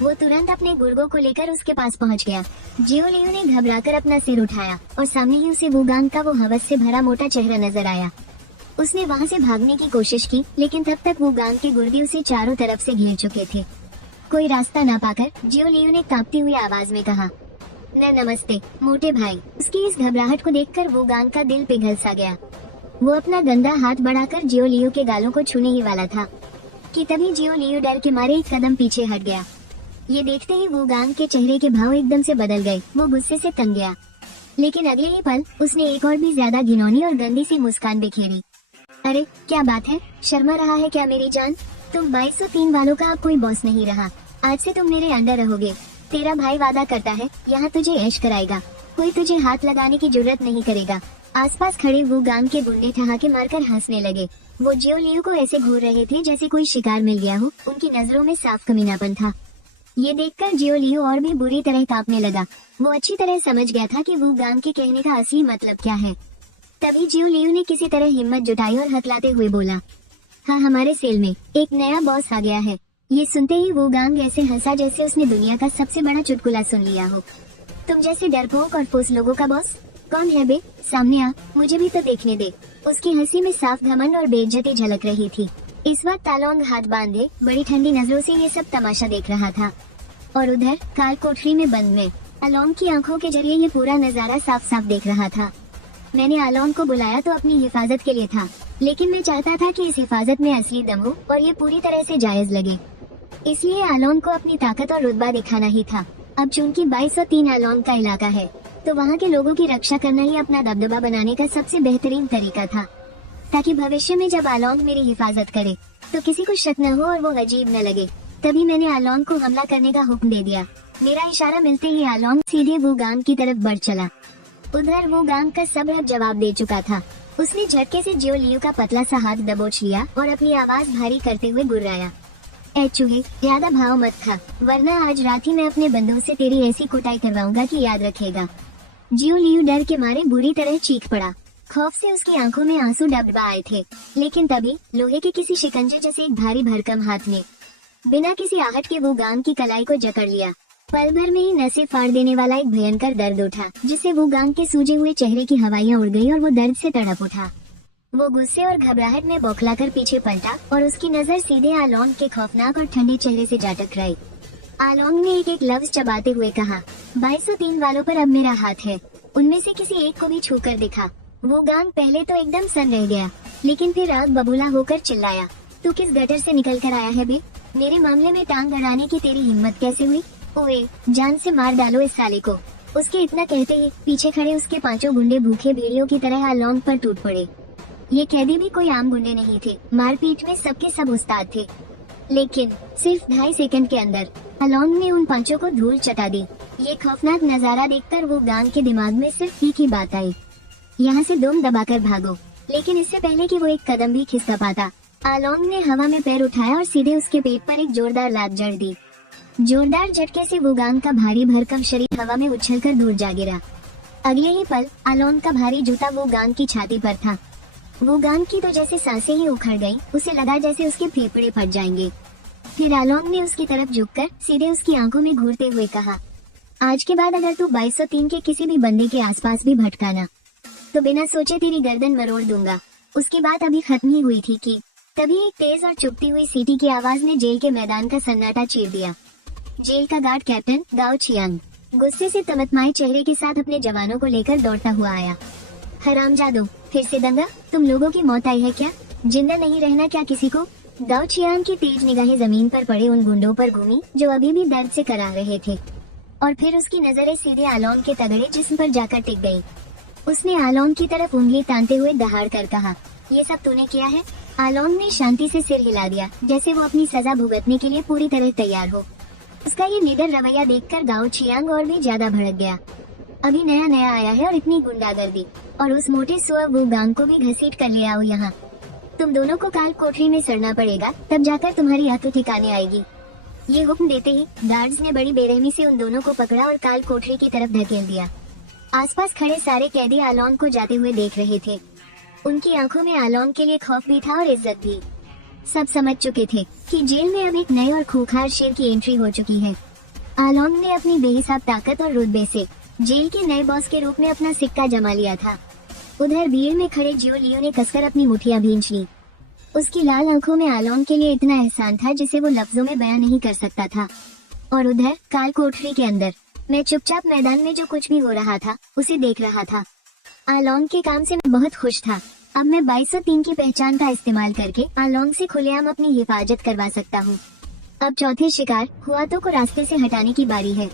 वो तुरंत अपने गुर्गों को लेकर उसके पास पहुंच गया। जियो लियू ने घबराकर अपना सिर उठाया और सामने ही उसे वुगांग का वो हवस से भरा मोटा चेहरा नजर आया। उसने वहां से भागने की कोशिश की, लेकिन तब तक वुगांग के गुर्गे उसे चारों तरफ से घेर चुके थे। कोई रास्ता ना पाकर जियो लियू ने कांपती हुई आवाज में कहा, नमस्ते मोटे भाई। उसकी इस घबराहट को देखकर वुगांग का दिल पिघल सा गया। वो अपना गंदा हाथ बढ़ाकर जियो लियू के गालों को छूने ही वाला था कि तभी जियो लियू डर के मारे एक कदम पीछे हट गया। ये देखते ही वुगांग के चेहरे के भाव एकदम से बदल गए। वो गुस्से से तंग गया, लेकिन अगले ही पल उसने एक और भी ज्यादा घिनौनी और गंदी सी मुस्कान बिखेरी। अरे क्या बात है, शर्मा रहा है क्या मेरी जान? तुम 2203 वालों का अब कोई बॉस नहीं रहा। आज से तुम मेरे अंडर रहोगे। तेरा भाई वादा करता है यहाँ तुझे ऐश कराएगा। कोई तुझे हाथ लगाने की जरूरत नहीं करेगा। आसपास खड़े वुगांग के गुंडे ठहाके मारकर हंसने लगे। वो जियो लियू को ऐसे घूर रहे थे जैसे कोई शिकार मिल गया हो। उनकी नजरों में साफ कमीनापन था। ये देखकर जियो लियू और भी बुरी तरह कांपने लगा। वो अच्छी तरह समझ गया था कि वुगांग के कहने का असली मतलब क्या है। तभी जियो लियू ने किसी तरह हिम्मत जुटाई और हकलाते हुए बोला, हाँ, हमारे सेल में एक नया बॉस आ गया है। ये सुनते ही वुगांग ऐसे हंसा जैसे उसने दुनिया का सबसे बड़ा चुटकुला सुन लिया हो। तुम जैसे डरपोक और फूस लोगों का बॉस? कौन है बे? सामने आ, मुझे भी तो देखने दे। उसकी हंसी में साफ घमंड और बेइज्जती झलक रही थी। इस वक्त तालोंग हाथ बांधे बड़ी ठंडी नजरों से ये सब तमाशा देख रहा था और उधर काल कोठरी में बंद में अलोंग की आंखों के जरिए ये पूरा नजारा साफ साफ देख रहा था। मैंने अलोंग को बुलाया तो अपनी हिफाजत के लिए था, लेकिन मैं चाहता था कि इस हिफाजत में असली दम हो और ये पूरी तरह से जायज लगे। इसलिए अलोंग को अपनी ताकत और रुतबा दिखाना ही था। अब चूंकि 2203 अलोंग का इलाका है, तो वहाँ के लोगों की रक्षा करना ही अपना दबदबा बनाने का सबसे बेहतरीन तरीका था, ताकि भविष्य में जब अलोंग मेरी हिफाजत करे तो किसी को शक न हो और वो अजीब न लगे। तभी मैंने अलोंग को हमला करने का हुक्म दे दिया। मेरा इशारा मिलते ही अलोंग सीधे वुगांग की तरफ बढ़ चला। उधर वुगांग का सब्र अब जवाब दे चुका था। उसने झटके से जियो लियू का पतला सा हाथ दबोच लिया और अपनी आवाज भारी करते हुए गुर्राया, ए चूहे, ज्यादा भाव मत खा, वरना आज रात ही मैं अपने बंदूक से तेरी ऐसी कुटाई करवाऊंगा कि याद रखेगा। जियो लियू डर के मारे बुरी तरह चीख पड़ा। खौफ से उसकी आंखों में आंसू डबडबा आए थे, लेकिन तभी लोहे के किसी शिकंजे जैसे एक भारी भरकम हाथ ने बिना किसी आहट के वुगांग की कलाई को जकड़ लिया। पल भर में ही नसें फाड़ देने वाला एक भयंकर दर्द उठा, जिससे वुगांग के सूजे हुए चेहरे की हवाइयां उड़ गई और वो दर्द से तड़प उठा। वो गुस्से और घबराहट में बौखलाकर पीछे पलटा और उसकी नजर सीधे आलोंग के खौफनाक और ठंडे चेहरे से जा टकराई। आलोंग ने एक एक लफ्ज चबाते हुए कहा, 2203 वालों पर अब मेरा हाथ है, उनमें से किसी एक को भी छूकर दिखा। वुगांग पहले तो एकदम सन रह गया, लेकिन फिर आग बबूला होकर चिल्लाया, तू किस गटर से निकल कर आया है बे? मेरे मामले में टांग अड़ाने की तेरी हिम्मत कैसे हुई? ओए, जान से मार डालो इस साले को। उसके इतना कहते ही पीछे खड़े उसके पांचों गुंडे भूखे भेड़ियों की तरह आलोंग पर टूट पड़े। ये कैदी भी कोई आम गुंडे नहीं थे, मारपीट में सबके सब उस्ताद थे। लेकिन सिर्फ 2.5 सेकंड के अंदर आलोंग ने उन पांचों को धूल चटा दी। ये खौफनाक नजारा देखकर वुगांग के दिमाग में सिर्फ एक ही बात आई, यहाँ से दुम दबाकर भागो। लेकिन इससे पहले कि वो एक कदम भी खिसका पाता, आलोंग ने हवा में पैर उठाया और सीधे उसके पेट पर एक जोरदार लात जड़ दी। जोरदार झटके से वुगांग का भारी भरकम शरीर हवा में उछलकर दूर जा गिरा। अगले ही पल आलोंग का भारी जूता वुगांग की छाती पर था। वुगांग की तो जैसे सांसें ही उखड़ गईं, उसे लगा जैसे उसके फेफड़े फट जाएंगे। फिर आलोंग ने उसकी तरफ झुककर सीधे उसकी आंखों में घूरते हुए कहा, आज के बाद अगर तू 2203 के किसी भी बंदे के आसपास भी भटकाना तो बिना सोचे तेरी गर्दन मरोड़ दूंगा। उसकी बात अभी खत्म ही हुई थी कि तभी एक तेज और चुभती हुई सीटी की आवाज ने जेल के मैदान का सन्नाटा चीर दिया। जेल का गार्ड कैप्टन गाओ चियांग गुस्से से तमतमाए चेहरे के साथ अपने जवानों को लेकर दौड़ता हुआ आया। हरामजादो, फिर से दंगा? तुम लोगों की मौत आई है क्या? जिंदा नहीं रहना क्या किसी को? गाओ चियांग की तेज निगाहें जमीन पर पड़े उन गुंडों पर घूमी जो अभी भी दर्द से करा रहे थे, और फिर उसकी नजरें सीधे आलोंग के तगड़े जिस्म पर जाकर टिक गई। उसने आलोंग की तरफ उंगली तानते हुए दहाड़ कर कहा, ये सब तूने किया है? आलोंग ने शांति से सिर हिला दिया, जैसे वो अपनी सजा भुगतने के लिए पूरी तरह तैयार हो। उसका ये निडर रवैया देखकर गाओ चियांग और भी ज्यादा भड़क गया। अभी नया नया आया है और इतनी गुंडागर्दी, और उस मोटे सुअर वो गांग को भी घसीट कर ले आओ यहाँ। तुम दोनों को काल कोठरी में सड़ना पड़ेगा, तब जाकर तुम्हारी अक्ल ठिकाने आएगी। ये हुक्म देते ही गार्ड्स ने बड़ी बेरहमी से उन दोनों को पकड़ा और काल कोठरी की तरफ धकेल दिया। आसपास खड़े सारे कैदी आलोंग को जाते हुए देख रहे थे। उनकी आंखों में आलोंग के लिए खौफ भी था और इज्जत भी। सब समझ चुके थे कि जेल में अब एक नए और खूंखार शेर की एंट्री हो चुकी है। आलोंग ने अपनी बेहिसाब ताकत और रुतबे से जेल के नए बॉस के रूप में अपना सिक्का जमा लिया था। उधर भीड़ में खड़े जियो लियो ने कसकर अपनी मुठियां भींच ली। उसकी लाल आंखों में आलोंग के लिए इतना एहसान था जिसे वो लफ्जों में बयां नहीं कर सकता था। और उधर काल कोठरी के अंदर मैं चुपचाप मैदान में जो कुछ भी हो रहा था उसे देख रहा था। आलोंग के काम से मैं बहुत खुश था। अब मैं 2203 की पहचान का इस्तेमाल करके आलोंग से खुलेआम अपनी हिफाजत करवा सकता हूँ। अब चौथे शिकार हुआतों को रास्ते से हटाने की बारी है।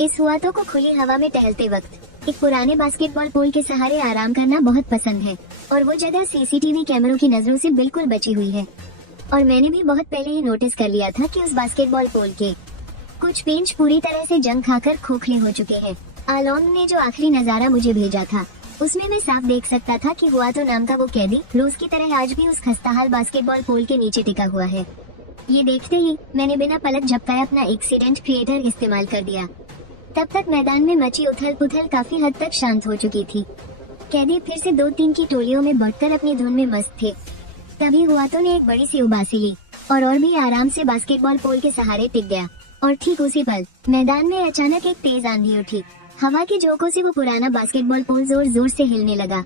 इस हुआतों को खुली हवा में टहलते वक्त एक पुराने बास्केटबॉल पोल के सहारे आराम करना बहुत पसंद है, और वो जगह सीसीटीवी कैमरों की नजरों से बिल्कुल बची हुई है। और मैंने भी बहुत पहले ही नोटिस कर लिया था कि उस बास्केटबॉल पोल के कुछ पेंच पूरी तरह से जंग खाकर खोखले हो चुके हैं। आलोंग ने जो आखिरी नजारा मुझे भेजा था उसमें मैं साफ देख सकता था कि हुआतो नाम का वो कैदी रोज की तरह आज भी उस खस्ताहाल बास्केटबॉल पोल के नीचे टिका हुआ है। ये देखते ही मैंने बिना पलक झपकाए अपना एक्सीडेंट क्रिएटर इस्तेमाल कर दिया। तब तक मैदान में मची उथल पुथल काफी हद तक शांत हो चुकी थी। कैदी फिर से 2-3 की टोलियों में बढ़कर अपनी धुन में मस्त थे। तभी हुआतो ने एक बड़ी सी उबासी ली और भी आराम से बास्केटबॉल पोल के सहारे टिक गया। और ठीक उसी पल मैदान में अचानक एक तेज आंधी उठी। हवा के झोंकों से वो पुराना बास्केटबॉल पोल जोर जोर से हिलने लगा।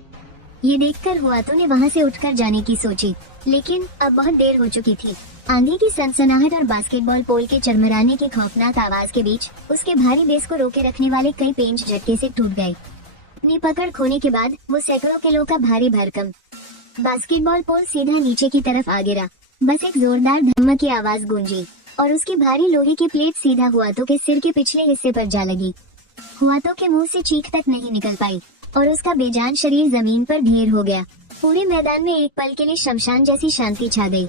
ये देखकर हुआतो ने वहाँ से उठकर जाने की सोची, लेकिन अब बहुत देर हो चुकी थी। आंधी की सनसनाहट और बास्केटबॉल पोल के चरमराने की खौफनाक आवाज के बीच उसके भारी बेस को रोके रखने वाले कई पेंच झटके से टूट गए। अपनी पकड़ खोने के बाद वो सैकड़ों किलो का भारी भरकम बास्केटबॉल पोल सीधा नीचे की तरफ आ गिरा। बस एक जोरदार धम्मक की आवाज गूंजी और उसकी भारी लोहे की प्लेट सीधा हुआतो के सिर के पिछले हिस्से पर जा लगी। हुआतो के मुंह से चीख तक नहीं निकल पाई और उसका बेजान शरीर जमीन पर ढेर हो गया। पूरे मैदान में एक पल के लिए शमशान जैसी शांति छा गई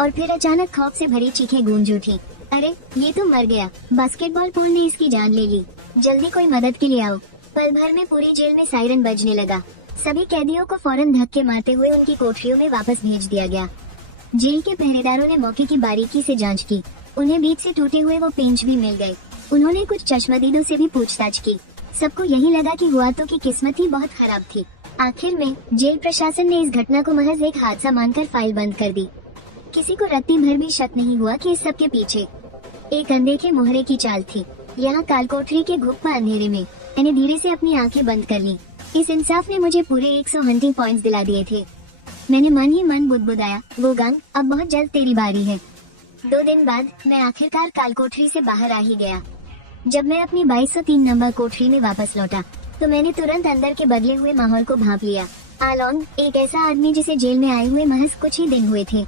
और फिर अचानक खौफ से भरी चीखें गूंज उठी। अरे ये तो मर गया, बास्केटबॉल पोल ने इसकी जान ले ली, जल्दी कोई मदद के लिए आओ। पल भर में पूरी जेल में सायरन बजने लगा। सभी कैदियों को फौरन धक्के मारते हुए उनकी कोठरियों में वापस भेज दिया गया। जेल के पहरेदारों ने मौके की बारीकी से जांच की। उन्हें बीच से टूटे हुए वो पेंच भी मिल गए। उन्होंने कुछ चश्मदीदों से भी पूछताछ की। सबको यही लगा कि हुआतो की किस्मत ही बहुत खराब थी। आखिर में जेल प्रशासन ने इस घटना को महज एक हादसा मानकर फाइल बंद कर दी। किसी को रत्ती भर भी शक नहीं हुआ कि इस सब के पीछे एक अनदेखे मोहरे की चाल थी। यहाँ कालकोठरी के गुप्त अंधेरे में मैंने धीरे से अपनी आंखें बंद कर ली। इस इंसाफ ने मुझे पूरे 100 हंटिंग पॉइंट्स दिला दिए थे। मैंने मन ही मन बुदबुदाया, वो गंग अब बहुत जल्द तेरी बारी है। 2 दिन बाद मैं आखिरकार कालकोठरी से बाहर आ ही गया। जब मैं अपनी 2203 नंबर कोठरी में वापस लौटा तो मैंने तुरंत अंदर के बदले हुए माहौल को भांप लिया। आलोंग एक ऐसा आदमी जिसे जेल में आए हुए महज कुछ ही दिन हुए थे।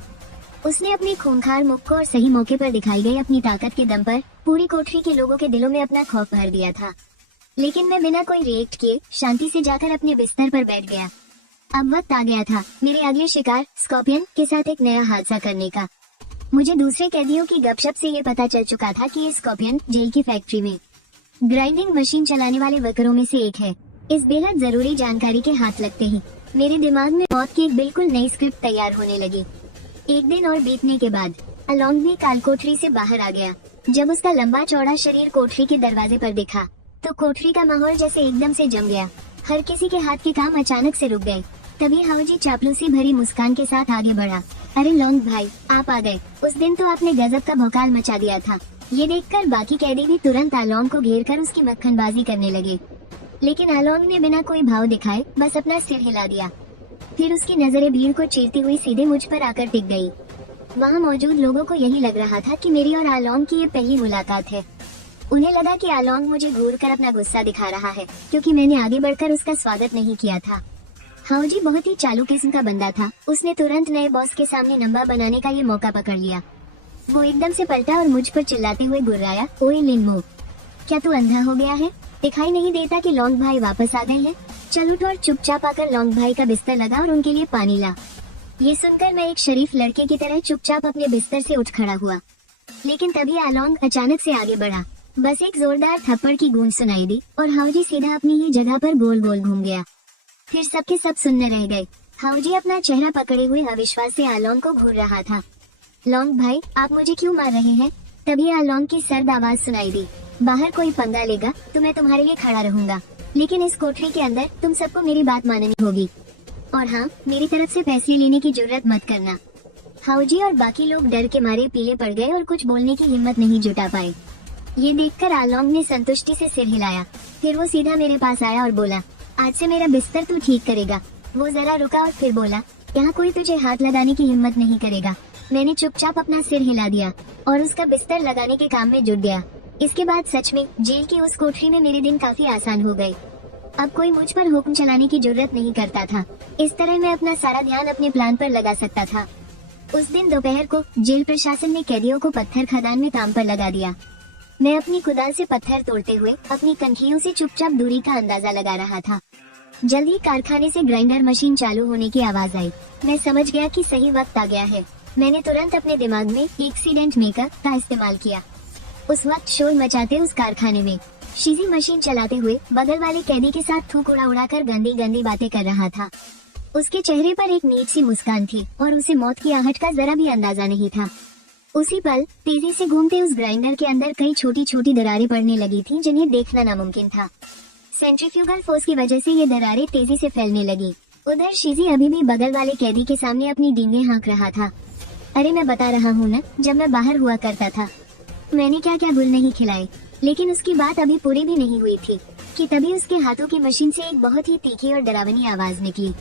उसने अपने खूंखार मुख को और सही मौके पर दिखाई गई अपनी ताकत के दम पर पूरी कोठरी के लोगों के दिलों में अपना खौफ भर दिया था। लेकिन मैं बिना कोई रिएक्ट किए शांति से जाकर अपने बिस्तर पर बैठ गया। अब वक्त आ गया था मेरे अगले शिकार स्कॉर्पियन के साथ एक नया हादसा करने का। मुझे दूसरे कैदियों की गपशप से ये पता चल चुका था कि ये स्कॉर्पियन जेल की फैक्ट्री में ग्राइंडिंग मशीन चलाने वाले वर्करों में से एक है। इस बेहद जरूरी जानकारी के हाथ लगते ही मेरे दिमाग में मौत की एक बिल्कुल नई स्क्रिप्ट तैयार होने लगी। एक दिन और बीतने के बाद आलोंग भी कालकोठरी से बाहर आ गया। जब उसका लंबा चौड़ा शरीर कोठरी के दरवाजे पर दिखा तो कोठरी का माहौल जैसे एकदम से जम गया। हर किसी के हाथ के काम अचानक से रुक गए। तभी हाउजी चापलूसी भरी मुस्कान के साथ आगे बढ़ा। अरे लोंग भाई, आप आ गए। उस दिन तो आपने गजब का भौकाल मचा दिया था। ये देखकर बाकी कैदी भी तुरंत आलोंग को घेर कर उसकी मक्खनबाजी करने लगे, लेकिन आलोंग ने बिना कोई भाव दिखाए बस अपना सिर हिला दिया। फिर उसकी नजरें भीड़ को चीरती हुई सीधे मुझ पर आकर टिक गई। वहाँ मौजूद लोगों को यही लग रहा था कि मेरी और आलोंग की ये पहली मुलाकात है। उन्हें लगा कि आलोंग मुझे घूर कर अपना गुस्सा दिखा रहा है, क्योंकि मैंने आगे बढ़कर उसका स्वागत नहीं किया था। हाउजी बहुत ही चालू किस्म का बंदा था। उसने तुरंत नए बॉस के सामने नंबर बनाने का ये मौका पकड़ लिया। वो एकदम से पलटा और मुझ पर चिल्लाते हुए गुर्राया, ओए लिनमो, क्या तू अंधा हो गया है? दिखाई नहीं देता कि लोंग भाई वापस आ गए हैं? चल उठ और चुपचाप आकर लोंग भाई का बिस्तर लगा और उनके लिए पानी ला। ये सुनकर मैं एक शरीफ लड़के की तरह चुपचाप अपने बिस्तर से उठ खड़ा हुआ, लेकिन तभी आलोंग अचानक से आगे बढ़ा। बस एक जोरदार थप्पड़ की गूंज सुनाई दी और हाउजी सीधा अपनी ही जगह पर गोल गोल घूम गया। फिर सबके सब सुनने रह गए। हाउजी अपना चेहरा पकड़े हुए अविश्वास से आलोंग को घूर रहा था। लोंग भाई, आप मुझे क्यों मार रहे हैं? तभी आलोंग की सर्द आवाज सुनाई दी, बाहर कोई पंगा लेगा तो मैं तुम्हारे लिए खड़ा रहूंगा, लेकिन इस कोठरी के अंदर तुम सबको मेरी बात माननी होगी। और हाँ, मेरी तरफ से फैसले लेने की जरूरत मत करना। हाउजी और बाकी लोग डर के मारे पीले पड़ गए और कुछ बोलने की हिम्मत नहीं जुटा पाए। ये देखकर आलोंग ने संतुष्टि से सिर हिलाया। फिर वो सीधा मेरे पास आया और बोला, आज से मेरा बिस्तर तू ठीक करेगा। वो जरा रुका और फिर बोला, यहाँ कोई तुझे हाथ लगाने की हिम्मत नहीं करेगा। मैंने चुपचाप अपना सिर हिला दिया और उसका बिस्तर लगाने के काम में जुट गया। इसके बाद सच में जेल की उस कोठरी में मेरे दिन काफी आसान हो गए। अब कोई मुझ पर हुक्म चलाने की जरूरत नहीं करता था। इस तरह मैं अपना सारा ध्यान अपने प्लान पर लगा सकता था। उस दिन दोपहर को जेल प्रशासन ने कैदियों को पत्थर खदान में काम पर लगा दिया। मैं अपनी कुदाल से पत्थर तोड़ते हुए अपनी कंखियों से चुपचाप दूरी का अंदाजा लगा रहा था। जल्दी कारखाने से ग्राइंडर मशीन चालू होने की आवाज आई। मैं समझ गया कि सही वक्त आ गया है। मैंने तुरंत अपने दिमाग में एक्सीडेंट मेकर का इस्तेमाल किया। उस वक्त शोर मचाते उस कारखाने में शीजी मशीन चलाते हुए बगल वाले कैदी के साथ थूक उड़ा उड़ाकर गंदी गंदी बातें कर रहा था। उसके चेहरे पर एक नीच सी मुस्कान थी और उसे मौत की आहट का जरा भी अंदाजा नहीं था। उसी पल तेजी से घूमते उस ग्राइंडर के अंदर कई छोटी छोटी दरारें पड़ने लगी थीं, जिन्हें देखना नामुमकिन था। सेंट्रीफ्यूगल फोर्स की वजह से ये दरारें तेजी से फैलने लगी। उधर शीजी अभी भी बगल वाले कैदी के सामने अपनी डींगे हाँक रहा था। अरे मैं बता रहा हूँ ना, जब मैं बाहर हुआ करता था मैंने क्या क्या गुल नहीं खिलाए। लेकिन उसकी बात अभी पूरी भी नहीं हुई थी कि तभी उसके हाथों की मशीन से एक बहुत ही तीखी और डरावनी आवाज निकली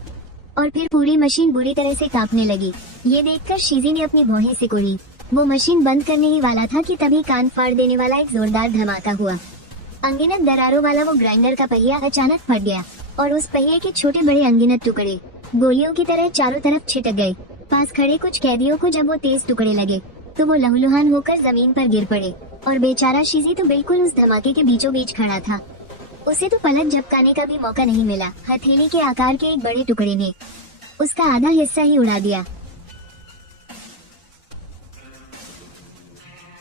और फिर पूरी मशीन बुरी तरह से कांपने लगी। ये देखकर शीजी ने अपनी भौहें सिकोड़ी। वो मशीन बंद करने ही वाला था कि तभी कान फाड़ देने वाला एक जोरदार धमाका हुआ। अनगिनत दरारों वाला वो ग्राइंडर का पहिया अचानक फट गया और उस पहिए के छोटे बड़े अनगिनत टुकड़े गोलियों की तरह चारों तरफ छिटक गए। पास खड़े कुछ कैदियों को जब वो तेज टुकड़े लगे तो वो लहूलुहान होकर जमीन पर गिर पड़े और बेचारा शीजी तो बिल्कुल उस धमाके के बीचों बीच खड़ा था। उसे तो पलक झपकाने का भी मौका नहीं मिला। हथेली के आकार के एक बड़े टुकड़े ने उसका आधा हिस्सा ही उड़ा दिया।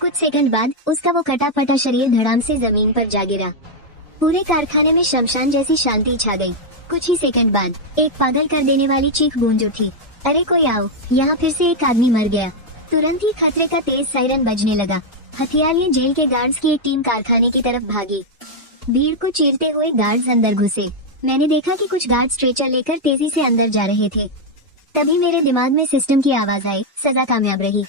कुछ सेकंड बाद उसका वो कटा फटा शरीर धड़ाम से जमीन पर जा गिरा। पूरे कारखाने में शमशान जैसी शांति छा गई। कुछ ही सेकंड बाद एक पागल कर देने वाली चीख गूंज उठी, अरे कोई आओ, यहाँ फिर से एक आदमी मर गया। तुरंत ही खतरे का तेज सायरन बजने लगा। हथियार लिए जेल के गार्ड्स की एक टीम कारखाने की तरफ भागी। भीड़ को चीरते हुए गार्ड्स अंदर घुसे। मैंने देखा कि कुछ गार्ड स्ट्रेचर लेकर तेजी से अंदर जा रहे थे। तभी मेरे दिमाग में सिस्टम की आवाज आई, सजा कामयाब रही,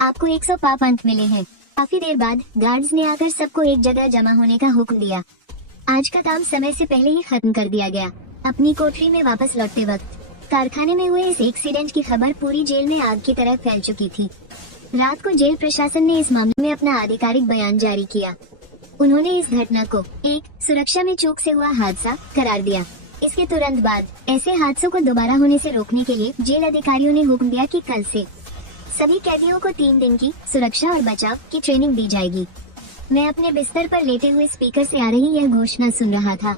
आपको 100 पाप अंक मिले हैं। काफी देर बाद गार्ड्स ने आकर सबको एक जगह जमा होने का हुक्म दिया। आज का काम समय से पहले ही खत्म कर दिया गया। अपनी कोठरी में वापस लौटते वक्त कारखाने में हुए इस एक्सीडेंट की खबर पूरी जेल में आग की तरह फैल चुकी थी। रात को जेल प्रशासन ने इस मामले में अपना आधिकारिक बयान जारी किया। उन्होंने इस घटना को एक सुरक्षा में चूक से हुआ हादसा करार दिया। इसके तुरंत बाद ऐसे हादसों को दोबारा होने से रोकने के लिए जेल अधिकारियों ने हुक्म दिया कि कल से सभी कैदियों को 3 दिन की सुरक्षा और बचाव की ट्रेनिंग दी जाएगी। मैं अपने बिस्तर पर लेटे हुए स्पीकर से आ रही यह घोषणा सुन रहा था।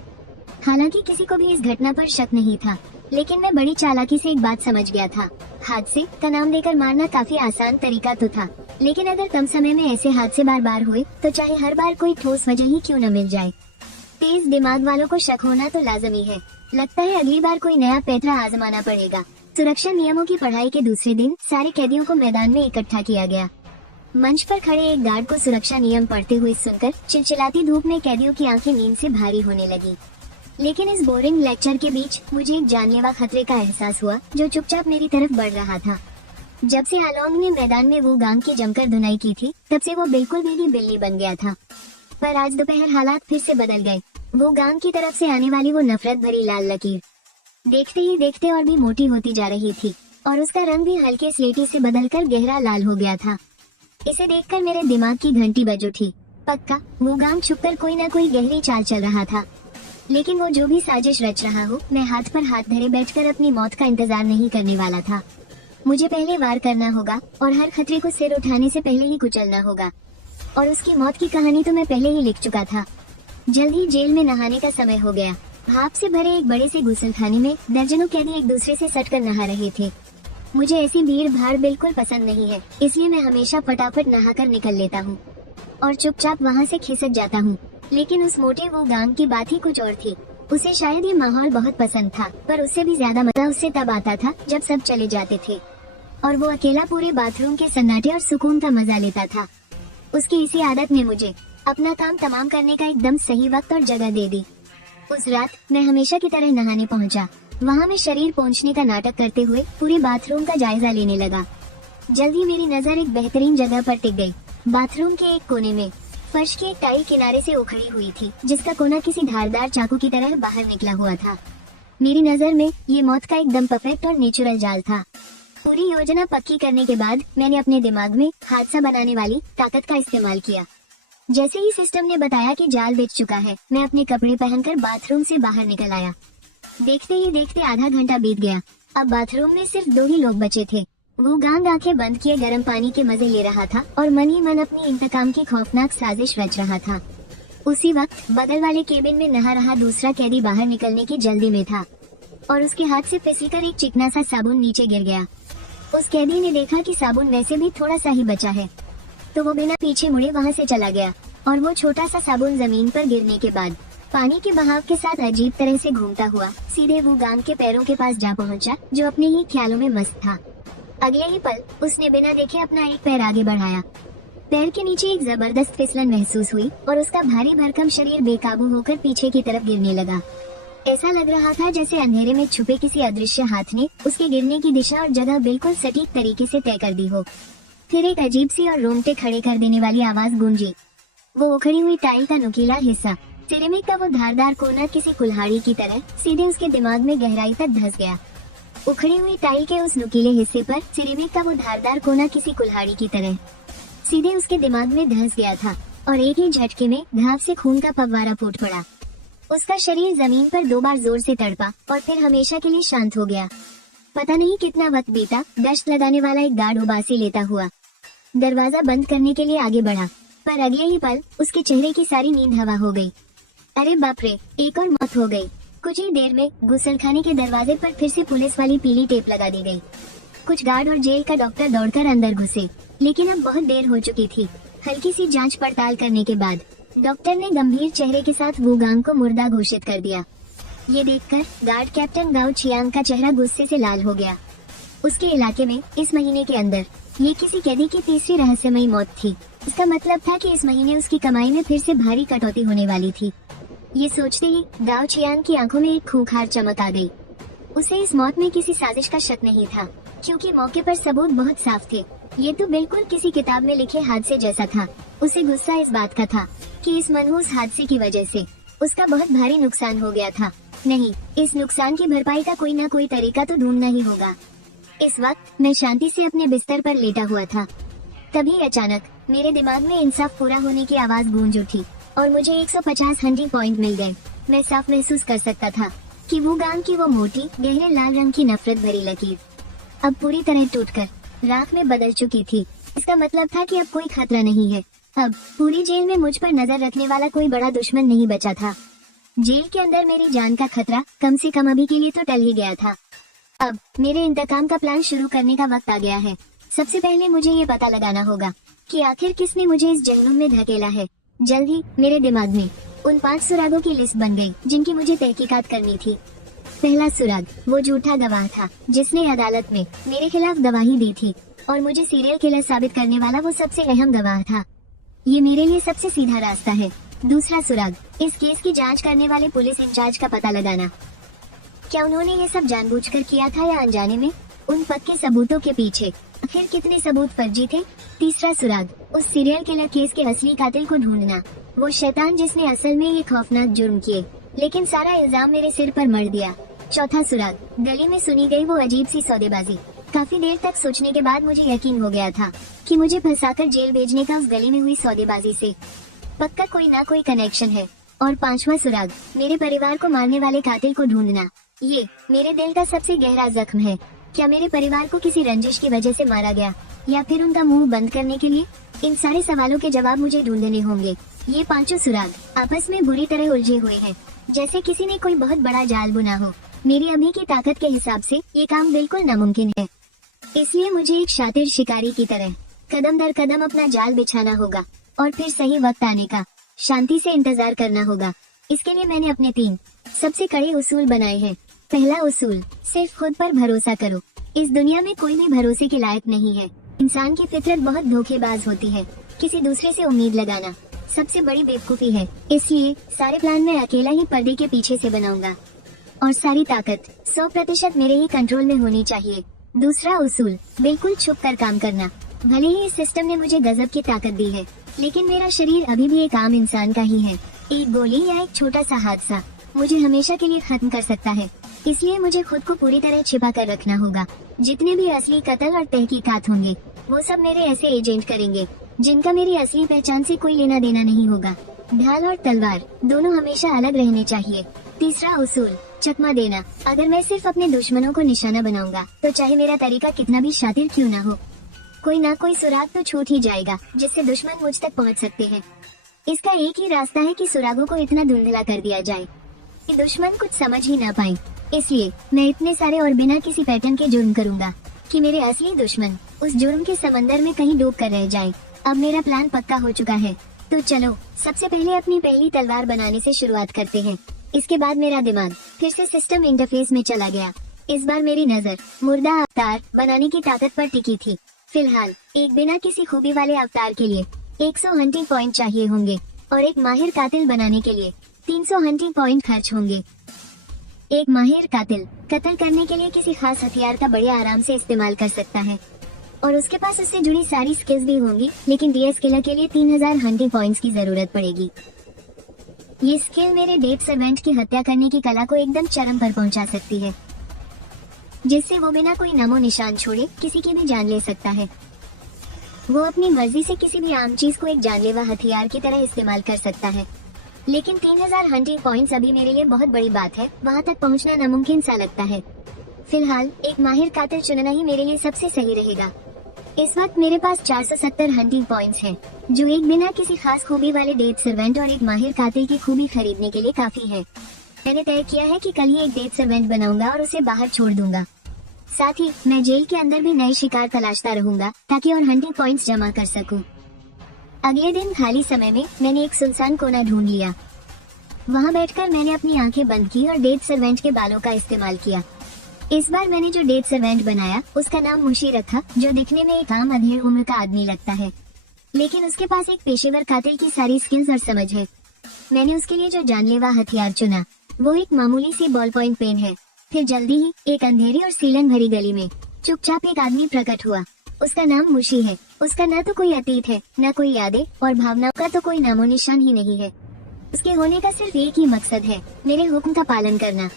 हालांकि किसी को भी इस घटना पर शक नहीं था, लेकिन मैं बड़ी चालाकी से एक बात समझ गया था। हादसे का नाम देकर मारना काफी आसान तरीका तो था, लेकिन अगर कम समय में ऐसे हादसे बार बार हुए तो चाहे हर बार कोई ठोस वजह ही क्यों न मिल जाए, तेज दिमाग वालों को शक होना तो लाजमी है। लगता है अगली बार कोई नया पैंतरा आजमाना पड़ेगा। सुरक्षा नियमों की पढ़ाई के दूसरे दिन सारे कैदियों को मैदान में इकट्ठा किया गया। मंच पर खड़े एक गार्ड को सुरक्षा नियम पढ़ते हुए सुनकर चिलचिलाती धूप में कैदियों की आंखें नींद से भारी होने लगी। लेकिन इस बोरिंग लेक्चर के बीच मुझे एक जानलेवा खतरे का एहसास हुआ जो चुपचाप मेरी तरफ बढ़ रहा था। जब से आलोंग ने मैदान में वो गांग की जमकर धुनाई की थी, तब से वो बिल्कुल भी बिल्ली बन गया था। पर आज दोपहर हालात फिर से बदल गए। वो गांग की तरफ से आने वाली वो नफरत भरी लाल लकीर देखते ही देखते और भी मोटी होती जा रही थी और उसका रंग भी हल्के स्लेटी से बदलकर गहरा लाल हो गया था। इसे देखकर मेरे दिमाग की घंटी बज उठी। पक्का वो गांग छुपकर कोई न कोई गहरी चाल चल रहा था। लेकिन वो जो भी साजिश रच रहा हो, मैं हाथ पर हाथ धरे बैठकर अपनी मौत का इंतजार नहीं करने वाला था। मुझे पहले वार करना होगा और हर खतरे को सिर उठाने से पहले ही कुचलना होगा। और उसकी मौत की कहानी तो मैं पहले ही लिख चुका था। जल्द ही जेल में नहाने का समय हो गया। भाप से भरे एक बड़े से गुसलखाने में दर्जनों कैदी एक दूसरे से सटकर नहा रहे थे। मुझे ऐसी भीड़ भाड़ बिल्कुल पसंद नहीं है, इसलिए मैं हमेशा फटाफट नहाकर निकल लेता हूँ और चुपचाप वहाँ से खिसक जाता हूँ। लेकिन उस मोटे वो गांग की बात ही कुछ और थी। उसे शायद ये माहौल बहुत पसंद था, पर उससे भी ज्यादा मजा उससे तब आता था जब सब चले जाते थे और वो अकेला पूरे बाथरूम के सन्नाटे और सुकून का मजा लेता था। उसकी इसी आदत ने मुझे अपना काम तमाम करने का एकदम सही वक्त और जगह दे दी। उस रात मैं हमेशा की तरह नहाने पहुंचा। वहां मैं शरीर पोंछने का नाटक करते हुए पूरे बाथरूम का जायजा लेने लगा। जल्दी मेरी नजर एक बेहतरीन जगह पर टिक गई। बाथरूम के एक कोने में फर्श की एक टाइल किनारे से उखड़ी हुई थी, जिसका कोना किसी धारदार चाकू की तरह बाहर निकला हुआ था। मेरी नजर में ये मौत का एकदम परफेक्ट और नेचुरल जाल था। पूरी योजना पक्की करने के बाद मैंने अपने दिमाग में हादसा बनाने वाली ताकत का इस्तेमाल किया। जैसे ही सिस्टम ने बताया कि जाल बिछ चुका है, मैं अपने कपड़े पहनकर बाथरूम से बाहर निकल आया। देखते ही देखते आधा घंटा बीत गया। अब बाथरूम में सिर्फ 2 ही लोग बचे थे। वो गांग आंखें बंद किए गर्म पानी के मजे ले रहा था और मन ही मन अपनी इंतकाम की खौफनाक साजिश रच रहा था। उसी वक्त बगल वाले केबिन में नहा रहा दूसरा कैदी बाहर निकलने की जल्दी में था और उसके हाथ से फिसलकर एक चिकना सा साबुन नीचे गिर गया। उस कैदी ने देखा कि साबुन वैसे भी थोड़ा सा ही बचा है, तो वो बिना पीछे मुड़े वहाँ से चला गया और वो छोटा सा साबुन जमीन पर गिरने के बाद पानी के बहाव के साथ अजीब तरह से घूमता हुआ सीधे वो गांग के पैरों के पास जा पहुंचा, जो अपने ही ख्यालों में मस्त था। अगले ही पल उसने बिना देखे अपना एक पैर आगे बढ़ाया। पैर के नीचे एक जबरदस्त फिसलन महसूस हुई और उसका भारी भरकम शरीर बेकाबू होकर पीछे की तरफ गिरने लगा। ऐसा लग रहा था जैसे अंधेरे में छुपे किसी अदृश्य हाथ ने उसके गिरने की दिशा और जगह बिल्कुल सटीक तरीके से तय कर दी हो। फिर एक अजीब सी और रोंगटे खड़े कर देने वाली आवाज गूंजी। वो उखड़ी हुई टाइल का नुकीला हिस्सा, सिरेमिक का वो धारदार कोना किसी कुल्हाड़ी की तरह सीधे उसके दिमाग में गहराई तक धंस गया। उखड़ी हुई टाइल के उस नुकीले हिस्से पर सिरेमिक का वो धारदार कोना किसी कुल्हाड़ी की तरह सीधे उसके दिमाग में धंस गया था और एक ही झटके में घाव से खून का फव्वारा फूट पड़ा। उसका शरीर जमीन पर 2 बार जोर से तड़पा और फिर हमेशा के लिए शांत हो गया। पता नहीं कितना वक्त बीता, गश्त लगाने वाला एक गार्ड उबासी लेता हुआ दरवाजा बंद करने के लिए आगे बढ़ा, पर अगले ही पल उसके चेहरे की सारी नींद हवा हो गई। अरे बाप रे, एक और मौत हो गई। कुछ ही देर में गुसलखाने के दरवाजे पर फिर से पुलिस वाली पीली टेप लगा दी गई। कुछ गार्ड और जेल का डॉक्टर दौड़कर अंदर घुसे, लेकिन अब बहुत देर हो चुकी थी। हल्की सी जांच पड़ताल करने के बाद डॉक्टर ने गंभीर चेहरे के साथ वो गांग को मुर्दा घोषित कर दिया। ये देखकर गार्ड कैप्टन गाओ चियांग का चेहरा गुस्से से लाल हो गया। उसके इलाके में इस महीने के अंदर ये किसी कैदी की तीसरी रहस्यमयी मौत थी। इसका मतलब था कि इस महीने उसकी कमाई में फिर से भारी कटौती होने वाली थी। ये सोचते ही गाओ चियांग की आंखों में एक खूंखार चमक आ गई। उसे इस मौत में किसी साजिश का शक नहीं था, क्योंकि मौके पर सबूत बहुत साफ थे। ये तो बिल्कुल किसी किताब में लिखे हादसे जैसा था। उसे गुस्सा इस बात का था कि इस मनहूस हादसे की वजह से उसका बहुत भारी नुकसान हो गया था। नहीं, इस नुकसान की भरपाई का कोई ना कोई तरीका तो ढूंढना ही होगा। इस वक्त मैं शांति से अपने बिस्तर पर लेटा हुआ था। तभी अचानक मेरे दिमाग में इंसाफ पूरा होने की आवाज गूंज उठी और मुझे 150 हंटिंग पॉइंट मिल गए। मैं साफ महसूस कर सकता था कि वो गांग की वो मोटी गहरे लाल रंग की नफरत भरी लकीर अब पूरी तरह टूटकर राख में बदल चुकी थी। इसका मतलब था कि अब कोई खतरा नहीं है। अब पूरी जेल में मुझ पर नजर रखने वाला कोई बड़ा दुश्मन नहीं बचा था। जेल के अंदर मेरी जान का खतरा कम से कम अभी के लिए तो टल ही गया था। अब मेरे इंतकाम का प्लान शुरू करने का वक्त आ गया है। सबसे पहले मुझे ये पता लगाना होगा कि आखिर किसने मुझे इस जहन्नुम में धकेला है। जल्द ही मेरे दिमाग में उन 5 सुरागों की लिस्ट बन गई जिनकी मुझे तहकीकात करनी थी। पहला सुराग वो झूठा गवाह था जिसने अदालत में मेरे खिलाफ गवाही दी थी और मुझे सीरियल किलर साबित करने वाला वो सबसे अहम गवाह था। ये मेरे लिए सबसे सीधा रास्ता है। दूसरा सुराग इस केस की जांच करने वाले पुलिस इंचार्ज का पता लगाना। क्या उन्होंने ये सब जानबूझकर किया था या अनजाने में? उन पक्के सबूतों के पीछे फिर कितने सबूत फर्जी थे। तीसरा सुराग, उस सीरियल किलर केस के असली कातिल को ढूंढना, वो शैतान जिसने असल में ये खौफनाक जुर्म किए लेकिन सारा इल्जाम मेरे सिर पर मढ़ दिया। चौथा सुराग, गली में सुनी गई वो अजीब सी सौदेबाजी। काफी देर तक सोचने के बाद मुझे यकीन हो गया था कि मुझे फंसाकर जेल भेजने का उस गली में हुई सौदेबाजी से पक्का कोई ना कोई कनेक्शन है। और पांचवा सुराग, मेरे परिवार को मारने वाले कातिल को ढूंढना। ये मेरे दिल का सबसे गहरा जख्म है। क्या मेरे परिवार को किसी रंजिश की वजह से मारा गया या फिर उनका मुंह बंद करने के लिए? इन सारे सवालों के जवाब मुझे ढूंढने होंगे। ये पांचों सुराग आपस में बुरी तरह उलझे हुए हैं, जैसे किसी ने कोई बहुत बड़ा जाल बुना हो। मेरी अभी की ताकत के हिसाब से ये काम बिल्कुल नामुमकिन है, इसलिए मुझे एक शातिर शिकारी की तरह कदम दर कदम अपना जाल बिछाना होगा और फिर सही वक्त आने का शांति से इंतजार करना होगा। इसके लिए मैंने अपने 3 सबसे कड़े उसूल बनाए हैं। पहला उसूल, सिर्फ खुद पर भरोसा करो। इस दुनिया में कोई भी भरोसे के लायक नहीं है। इंसान की फितरत बहुत धोखेबाज होती है। किसी दूसरे से उम्मीद लगाना सबसे बड़ी बेवकूफी है। इसलिए सारे प्लान मैं अकेला ही पर्दे के पीछे से बनाऊंगा और सारी ताकत 100% मेरे ही कंट्रोल में होनी चाहिए। दूसरा उसूल, बिल्कुल छुप कर काम करना। भले ही इस सिस्टम ने मुझे गजब की ताकत दी है, लेकिन मेरा शरीर अभी भी एक आम इंसान का ही है। एक गोली या एक छोटा सा हादसा मुझे हमेशा के लिए खत्म कर सकता है। इसलिए मुझे खुद को पूरी तरह छिपा कर रखना होगा। जितने भी असली कत्ल और तहकीकात होंगे वो सब मेरे ऐसे एजेंट करेंगे जिनका मेरी असली पहचान से कोई लेना देना नहीं होगा। ढाल और तलवार दोनों हमेशा अलग रहने चाहिए। तीसरा उसूल, चकमा देना। अगर मैं सिर्फ अपने दुश्मनों को निशाना बनाऊंगा तो चाहे मेरा तरीका कितना भी शातिर क्यों ना हो, कोई ना कोई सुराग तो छूट ही जाएगा जिससे दुश्मन मुझ तक पहुंच सकते हैं। इसका एक ही रास्ता है कि सुरागों को इतना धुंधला कर दिया जाए कि दुश्मन कुछ समझ ही ना पाए। इसलिए मैं इतने सारे और बिना किसी पैटर्न के जुर्म करूंगा कि मेरे असली दुश्मन उस जुर्म के समंदर में कहीं डूब कर रह जाए। अब मेरा प्लान पक्का हो चुका है, तो चलो सबसे पहले अपनी पहली तलवार बनाने से शुरुआत करते हैं। इसके बाद मेरा दिमाग फिर से सिस्टम इंटरफेस में चला गया। इस बार मेरी नजर मुर्दा अवतार बनाने की ताकत पर टिकी थी। फिलहाल एक बिना किसी खूबी वाले अवतार के लिए 100 हंटिंग पॉइंट चाहिए होंगे और एक माहिर कातिल बनाने के लिए 300 हंटिंग पॉइंट खर्च होंगे। एक माहिर कातिल कत्ल करने के लिए किसी खास हथियार का बड़े आराम से इस्तेमाल कर सकता है और उसके पास उससे जुड़ी सारी स्किल्स भी होंगी, लेकिन डीएस किलर के लिए 3000 हंटिंग पॉइंट्स की जरूरत पड़ेगी। ये स्किल मेरे डेथ सर्वेंट की हत्या करने की कला को एकदम चरम पर पहुंचा सकती है, जिससे वो बिना कोई नामो निशान छोड़े किसी की भी जान ले सकता है। वो अपनी मर्जी से किसी भी आम चीज को एक जानलेवा हथियार की तरह इस्तेमाल कर सकता है। लेकिन 3000 हंटिंग पॉइंट्स अभी मेरे लिए बहुत बड़ी बात है। वहाँ तक पहुँचना नामुमकिन सा लगता है। फिलहाल एक माहिर कातिल चुनना ही मेरे लिए सबसे सही रहेगा। इस वक्त मेरे पास 470 हंटिंग पॉइंट्स हैं, जो एक बिना किसी खास खूबी वाले डेथ सर्वेंट और एक माहिर कातिल की खूबी खरीदने के लिए काफी है। मैंने तय किया है कि कल ही एक डेथ सर्वेंट बनाऊंगा और उसे बाहर छोड़ दूंगा। साथ ही मैं जेल के अंदर भी नए शिकार तलाशता रहूंगा ताकि और हंटिंग पॉइंट्स जमा कर सकूं। अगले दिन खाली समय में मैंने एक सुनसान कोना ढूंढ लिया। वहां बैठकर मैंने अपनी आंखें बंद की और डेथ सर्वेंट के बालों का इस्तेमाल किया। इस बार मैंने जो डेथ सर्वेंट बनाया उसका नाम मुशी रखा, जो दिखने में एक आम अधेड़ उम्र का आदमी लगता है, लेकिन उसके पास एक पेशेवर कातिल की सारी स्किल्स और समझ है। मैंने उसके लिए जो जानलेवा हथियार चुना वो एक मामूली सी बॉल पॉइंट पेन है। फिर जल्दी ही एक अंधेरी और सीलन भरी गली में चुपचाप एक आदमी प्रकट हुआ। उसका नाम मुशी है। उसका न तो कोई अतीत है, न कोई यादें और भावनाओं का तो कोई नामो निशान ही नहीं है। उसके होने का सिर्फ एक ही मकसद है, मेरे हुक्म का पालन करना।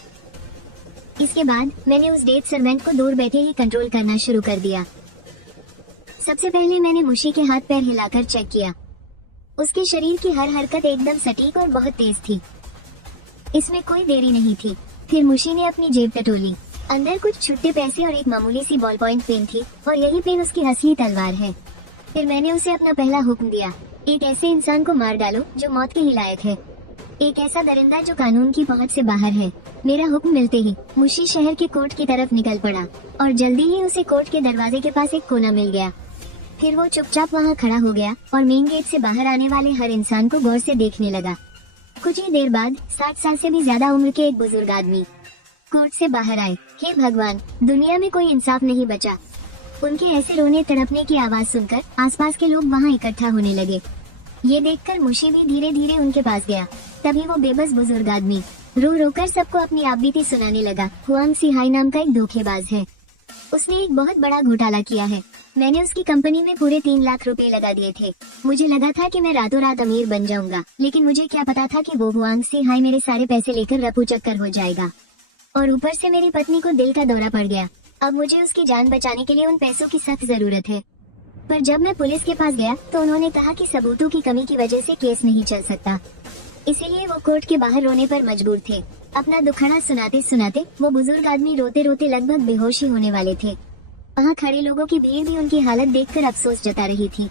इसके बाद मैंने उस डेथ सर्वेंट को दूर बैठे ही कंट्रोल करना शुरू कर दिया। सबसे पहले मैंने मुशी के हाथ पैर हिलाकर चेक किया। उसके शरीर की हर हरकत एकदम सटीक और बहुत तेज थी। इसमें कोई देरी नहीं थी। फिर मुशी ने अपनी जेब टटोली। अंदर कुछ छुट्टे पैसे और एक मामूली सी बॉल पॉइंट पेन थी और यही पेन उसकी असली तलवार है। फिर मैंने उसे अपना पहला हुक्म दिया, एक ऐसे इंसान को मार डालो जो मौत के ही लायक है, एक ऐसा दरिंदा जो कानून की पहुंच से बाहर है। मेरा हुक्म मिलते ही मुशी शहर के कोर्ट की तरफ निकल पड़ा और जल्दी ही उसे कोर्ट के दरवाजे के पास एक कोना मिल गया। फिर वो चुपचाप वहाँ खड़ा हो गया और मेन गेट से बाहर आने वाले हर इंसान को गौर से देखने लगा। कुछ ही देर बाद 60 साल से भी ज्यादा उम्र के एक बुजुर्ग आदमी कोर्ट से बाहर आए। हे भगवान, दुनिया में कोई इंसाफ नहीं बचा। उनके ऐसे रोने तड़पने की आवाज सुनकर आसपास के लोग वहाँ इकट्ठा होने लगे। ये देखकर मुशी भी धीरे धीरे उनके पास गया। तभी वो बेबस बुजुर्ग आदमी रो रो कर सबको अपनी आपबीती सुनाने लगा। हुआंग सिहाई नाम का एक धोखेबाज है। उसने एक बहुत बड़ा घोटाला किया है। मैंने उसकी कंपनी में पूरे 3 लाख रुपए लगा दिए थे। मुझे लगा था कि मैं रातों रात अमीर बन जाऊंगा, लेकिन मुझे क्या पता था कि वो हुआंग सी हाई मेरे सारे पैसे लेकर रफू चक्कर हो जाएगा। और ऊपर से मेरी पत्नी को दिल का दौरा पड़ गया। अब मुझे उसकी जान बचाने के लिए उन पैसों की सख्त जरूरत है। पर जब मैं पुलिस के पास गया तो उन्होंने कहा कि सबूतों की कमी की वजह से केस नहीं चल सकता। इसीलिए वो कोर्ट के बाहर रोने पर मजबूर थे। अपना दुखड़ा सुनाते सुनाते वो बुजुर्ग आदमी रोते रोते लगभग बेहोश ही होने वाले थे। वहाँ खड़े लोगों की भीड़ भी उनकी हालत देखकर अफसोस जता रही थी।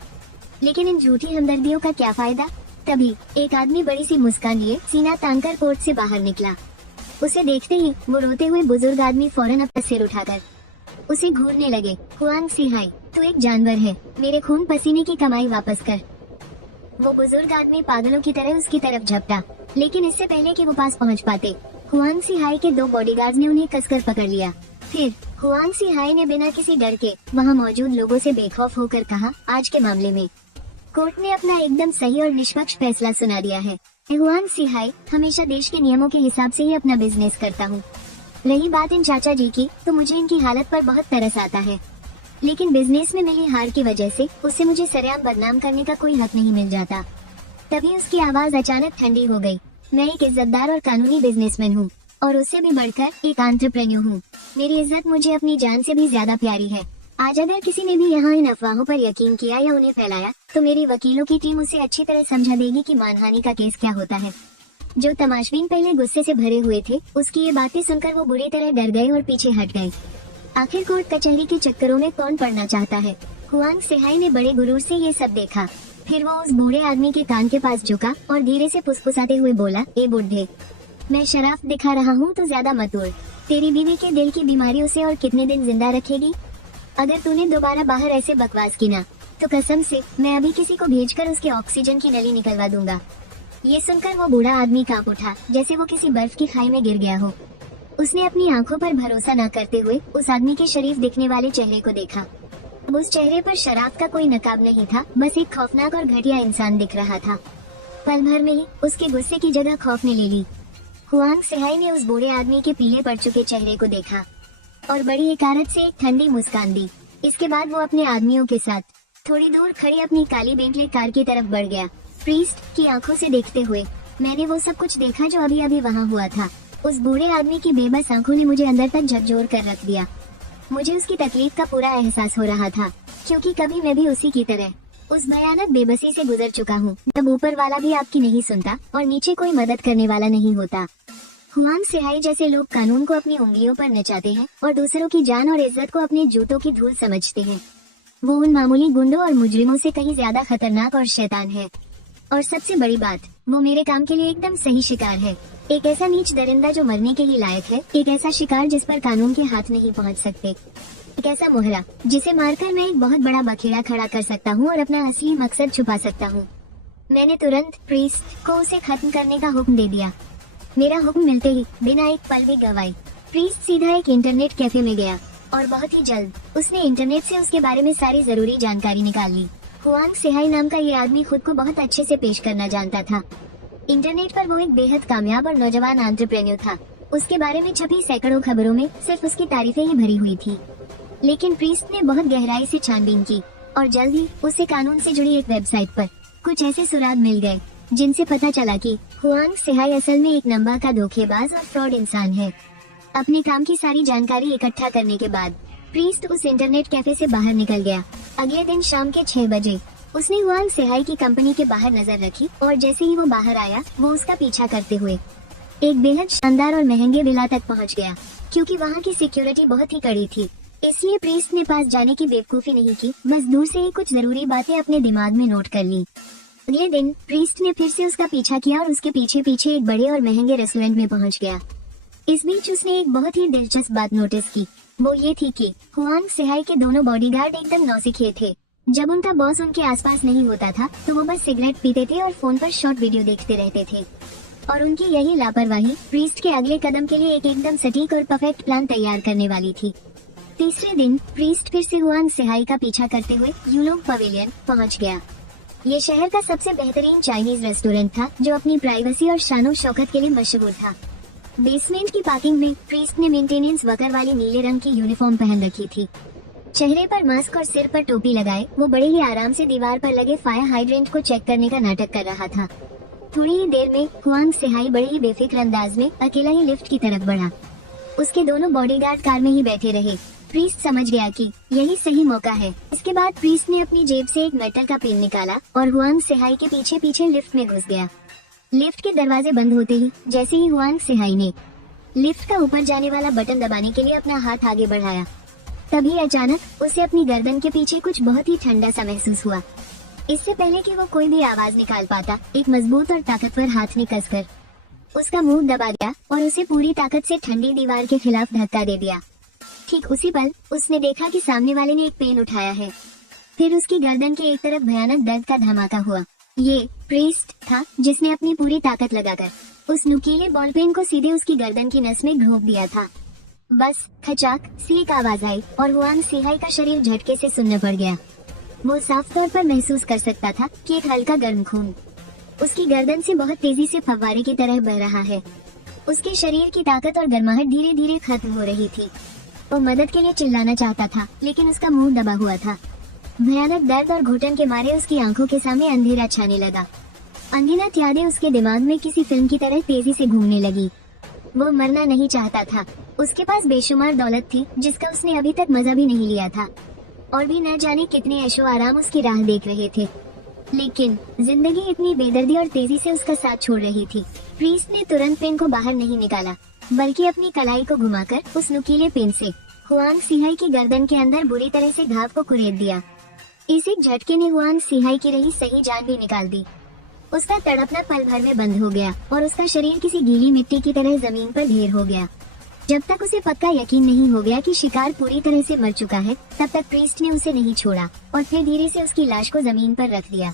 लेकिन इन झूठी हमदर्दियों का क्या फायदा। तभी एक आदमी बड़ी सी मुस्कान लिए सीना तानकर कोर्ट से बाहर निकला। उसे देखते ही वो रोते हुए बुजुर्ग आदमी फौरन अपना सिर उठाकर उसे घूरने लगे। हुआंग सी हाई, तू एक जानवर है, मेरे खून पसीने की कमाई वापस कर। वो बुजुर्ग आदमी पागलों की तरह उसकी तरफ झपटा, लेकिन इससे पहले कि वो पास पहुंच पाते, हुआंग सी हाई के 2 बॉडीगार्ड्स ने उन्हें कसकर पकड़ लिया। फिर हुआंग सी हाई ने बिना किसी डर के वहाँ मौजूद लोगों से बेखौफ होकर कहा, आज के मामले में कोर्ट ने अपना एकदम सही और निष्पक्ष फैसला सुना दिया है। मैं हुआंग सी हाई हमेशा देश के नियमों के हिसाब से ही अपना बिजनेस करता हूँ। रही बात इन चाचा जी की, तो मुझे इनकी हालत पर बहुत तरस आता है, लेकिन बिजनेस में मिली हार की वजह से उससे मुझे सरेआम बदनाम करने का कोई हक नहीं मिल जाता। तभी उसकी आवाज अचानक ठंडी हो गई। मैं एक इज्जतदार और कानूनी बिजनेसमैन हूँ, और उससे भी बढ़कर एक एंटरप्रेन्योर हूँ। मेरी इज्जत मुझे अपनी जान से भी ज्यादा प्यारी है। आज अगर किसी ने भी यहाँ इन अफवाहों पर यकीन किया या उन्हें फैलाया, तो मेरी वकीलों की टीम उसे अच्छी तरह समझा देगी कि मानहानि का केस क्या होता है। जो तमाशबीन पहले गुस्से से भरे हुए थे, उसकी ये बातें सुनकर वो बुरी तरह डर गए और पीछे हट गए। आखिर कोर्ट कचहरी के चक्करों में कौन पड़ना चाहता है। हुआंग सिहाई ने बड़े गुरूर से ये सब देखा। फिर वो उस बूढ़े आदमी के कान के पास झुका और धीरे से फुसफुसाते हुए बोला, ए बुढ़े, मैं शराफ दिखा रहा हूँ तो ज्यादा मत उड़। तेरी बीवी के दिल की बीमारी उसे और कितने दिन जिंदा रखेगी। अगर तूने दोबारा बाहर ऐसे बकवास की ना, तो कसम से मैं अभी किसी को भेजकर उसके ऑक्सीजन की नली निकलवा दूंगा। ये सुनकर वो बूढ़ा आदमी कांप उठा, जैसे वो किसी बर्फ की खाई में गिर गया हो। उसने अपनी आंखों पर भरोसा न करते हुए उस आदमी के शरीफ दिखने वाले चेहरे को देखा। अब उस चेहरे पर शराब का कोई नकाब नहीं था, बस एक खौफनाक और घटिया इंसान दिख रहा था। पल भर में ही उसके गुस्से की जगह खौफ ने ले ली। हुआंग सिहाई ने उस बूढ़े आदमी के पीले पड़ चुके चेहरे को देखा और बड़ी हकारत से एक ठंडी मुस्कान दी। इसके बाद वो अपने आदमियों के साथ थोड़ी दूर खड़ी अपनी काली बेंटले कार की तरफ बढ़ गया। प्रीस्ट की आंखों से देखते हुए मैंने वो सब कुछ देखा जो अभी अभी वहाँ हुआ था। उस बूढ़े आदमी की बेबस आंखों ने मुझे अंदर तक झकझोर कर रख दिया। मुझे उसकी तकलीफ का पूरा एहसास हो रहा था, क्योंकि कभी मैं भी उसी की तरह उस भयानक बेबसी से गुजर चुका हूँ, जब ऊपर वाला भी आपकी नहीं सुनता और नीचे कोई मदद करने वाला नहीं होता। हुआंग सिहाई जैसे लोग कानून को अपनी उंगलियों पर नचाते हैं और दूसरों की जान और इज्जत को अपने जूतों की धूल समझते हैं। वो उन मामूली गुंडों और मुजरिमों से कहीं ज्यादा खतरनाक और शैतान है। और सबसे बड़ी बात, वो मेरे काम के लिए एकदम सही शिकार है। एक ऐसा नीच दरिंदा जो मरने के लिए लायक है, एक ऐसा शिकार जिस पर कानून के हाथ नहीं पहुंच सकते, एक ऐसा मोहरा जिसे मारकर मैं एक बहुत बड़ा बखेड़ा खड़ा कर सकता हूं और अपना असली मकसद छुपा सकता हूं। मैंने तुरंत प्रीस्ट को उसे खत्म करने का हुक्म दे दिया। मेरा हुक्म मिलते ही बिना एक पल भी गवाए प्रीस्ट सीधा एक इंटरनेट कैफे में गया और बहुत ही जल्द उसने इंटरनेट से उसके बारे में सारी जरूरी जानकारी निकाल ली। हुआंग सिहाई नाम का ये आदमी खुद को बहुत अच्छे से पेश करना जानता था। इंटरनेट पर वो एक बेहद कामयाब और नौजवान एंटरप्रेन्योर था। उसके बारे में छपी सैकड़ों खबरों में सिर्फ उसकी तारीफें ही भरी हुई थी। लेकिन प्रीस्ट ने बहुत गहराई से छानबीन की और जल्द ही उसे कानून से जुड़ी एक वेबसाइट पर कुछ ऐसे सुराग मिल गए जिनसे पता चला कि हुआंग सिहाई असल में एक नंबर का धोखेबाज और फ्रॉड इंसान है। अपने काम की सारी जानकारी इकट्ठा करने के बाद प्रीस्ट उस इंटरनेट कैफे से बाहर निकल गया। अगले दिन शाम के 6 बजे उसने हुआंग सिहाई की कंपनी के बाहर नजर रखी और जैसे ही वो बाहर आया, वो उसका पीछा करते हुए एक बेहद शानदार और महंगे विला तक पहुंच गया। क्योंकि वहाँ की सिक्योरिटी बहुत ही कड़ी थी, इसलिए प्रीस्ट ने पास जाने की बेवकूफी नहीं की, बस दूर से ही कुछ जरूरी बातें अपने दिमाग में नोट कर ली। अगले दिन प्रीस्ट ने फिर से उसका पीछा किया और उसके पीछे पीछे एक बड़े और महंगे रेस्टोरेंट में पहुंच गया। इस बीच उसने एक बहुत ही दिलचस्प बात नोटिस की। वो ये थी कि हुआंग सिहाई के दोनों बॉडीगार्ड एकदम नौसिखिए थे। जब उनका बॉस उनके आसपास नहीं होता था तो वो बस सिगरेट पीते थे और फोन पर शॉर्ट वीडियो देखते रहते थे। और उनकी यही लापरवाही प्रीस्ट के अगले कदम के लिए एक एकदम सटीक और परफेक्ट प्लान तैयार करने वाली थी। तीसरे दिन प्रीस्ट फिर से हुआंग सिहाई का पीछा करते हुए यूलोंग पवेलियन पहुंच गया। ये शहर का सबसे बेहतरीन चाइनीज रेस्टोरेंट था जो अपनी प्राइवेसी और शानो शौकत के लिए मशहूर था। बेसमेंट की पार्किंग में प्रीस्ट ने मेंटेनेंस वर्कर वाली नीले रंग की यूनिफॉर्म पहन रखी थी। चेहरे पर मास्क और सिर पर टोपी लगाए वो बड़े ही आराम से दीवार पर लगे फायर हाइड्रेंट को चेक करने का नाटक कर रहा था। थोड़ी ही देर में हुआंग सिहाई बड़े ही बेफिक्र अंदाज में अकेला ही लिफ्ट की तरफ बढ़ा। उसके दोनों बॉडीगार्ड कार में ही बैठे रहे। प्रीस्ट समझ गया कि यही सही मौका है। इसके बाद प्रीस्ट ने अपनी जेब से एक मेटल का पेन निकाला और हुआंग सिहाई के पीछे पीछे लिफ्ट में घुस गया। लिफ्ट के दरवाजे बंद होते ही जैसे ही हुआंग सिहाई ने लिफ्ट का ऊपर जाने वाला बटन दबाने के लिए अपना हाथ आगे बढ़ाया, तभी अचानक उसे अपनी गर्दन के पीछे कुछ बहुत ही ठंडा सा महसूस हुआ। इससे पहले कि वो कोई भी आवाज निकाल पाता, एक मजबूत और ताकतवर हाथ ने कसकर उसका मुंह दबा दिया और उसे पूरी ताकत से ठंडी दीवार के खिलाफ धक्का दे दिया। ठीक उसी पल उसने देखा कि सामने वाले ने एक पेन उठाया है। फिर उसकी गर्दन के एक तरफ भयानक दर्द का धमाका हुआ। ये प्रीस्ट था जिसने अपनी पूरी ताकत लगाकर उस नुकीले बॉल पेन को सीधे उसकी गर्दन की नस में घोंप दिया था। बस खचाक सी एक आवाज आई और हुआंग सिहाई का शरीर झटके से सुन्न पड़ गया। वो साफ तौर पर महसूस कर सकता था कि एक हल्का गर्म खून उसकी गर्दन से बहुत तेजी से फव्वारे की तरह बह रहा है। उसके शरीर की ताकत और गर्माहट धीरे धीरे खत्म हो रही थी। वो मदद के लिए चिल्लाना चाहता था लेकिन उसका मुंह दबा हुआ था। भयानक दर्द और घुटन के मारे उसकी आंखों के सामने अंधेरा छाने लगा। अनगिनत यादें उसके दिमाग में किसी फिल्म की तरह तेजी से घूमने लगी। वो मरना नहीं चाहता था। उसके पास बेशुमार दौलत थी जिसका उसने अभी तक मजा भी नहीं लिया था, और भी न जाने कितने ऐशो आराम उसकी राह देख रहे थे। लेकिन जिंदगी इतनी बेदर्दी और तेजी से उसका साथ छोड़ रही थी। प्रीस्ट ने तुरंत पेन को बाहर नहीं निकाला, बल्कि अपनी कलाई को घुमाकर उस नुकीले पेन से हुआंग सिहाई की गर्दन के अंदर बुरी तरह से घाव को कुरेद दिया। इस एक झटके ने हुआंग सिहाई की रही सही जान भी निकाल दी। उसका तड़पना पल भर में बंद हो गया और उसका शरीर किसी गीली मिट्टी की तरह जमीन पर ढेर हो गया। जब तक उसे पक्का यकीन नहीं हो गया कि शिकार पूरी तरह से मर चुका है, तब तक प्रीस्ट ने उसे नहीं छोड़ा और फिर धीरे से उसकी लाश को जमीन पर रख दिया।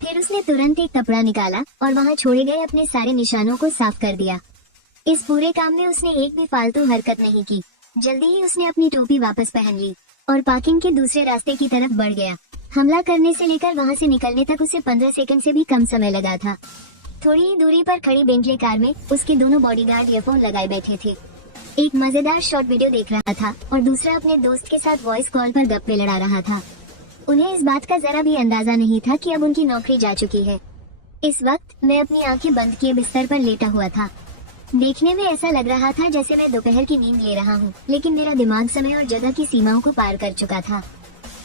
फिर उसने तुरंत एक कपड़ा निकाला और वहाँ छोड़े गए अपने सारे निशानों को साफ कर दिया। इस पूरे काम में उसने एक भी फालतू हरकत नहीं की। जल्दी ही उसने अपनी टोपी वापस पहन ली और पार्किंग के दूसरे रास्ते की तरफ बढ़ गया। हमला करने से लेकर वहाँ से निकलने तक उसे 15 सेकंड से भी कम समय लगा था। थोड़ी ही दूरी पर खड़ी बेंटले कार में उसके दोनों बॉडीगार्ड ईयरफोन लगाए बैठे थे। एक मजेदार शॉर्ट वीडियो देख रहा था और दूसरा अपने दोस्त के साथ वॉइस कॉल पर गप्पे लड़ा रहा था। उन्हें इस बात का जरा भी अंदाजा नहीं था कि अब उनकी नौकरी जा चुकी है। इस वक्त मैं अपनी आंखें बंद किए बिस्तर पर लेटा हुआ था। देखने में ऐसा लग रहा था जैसे मैं दोपहर की नींद ले रहा हूँ, लेकिन मेरा दिमाग समय और जगह की सीमाओं को पार कर चुका था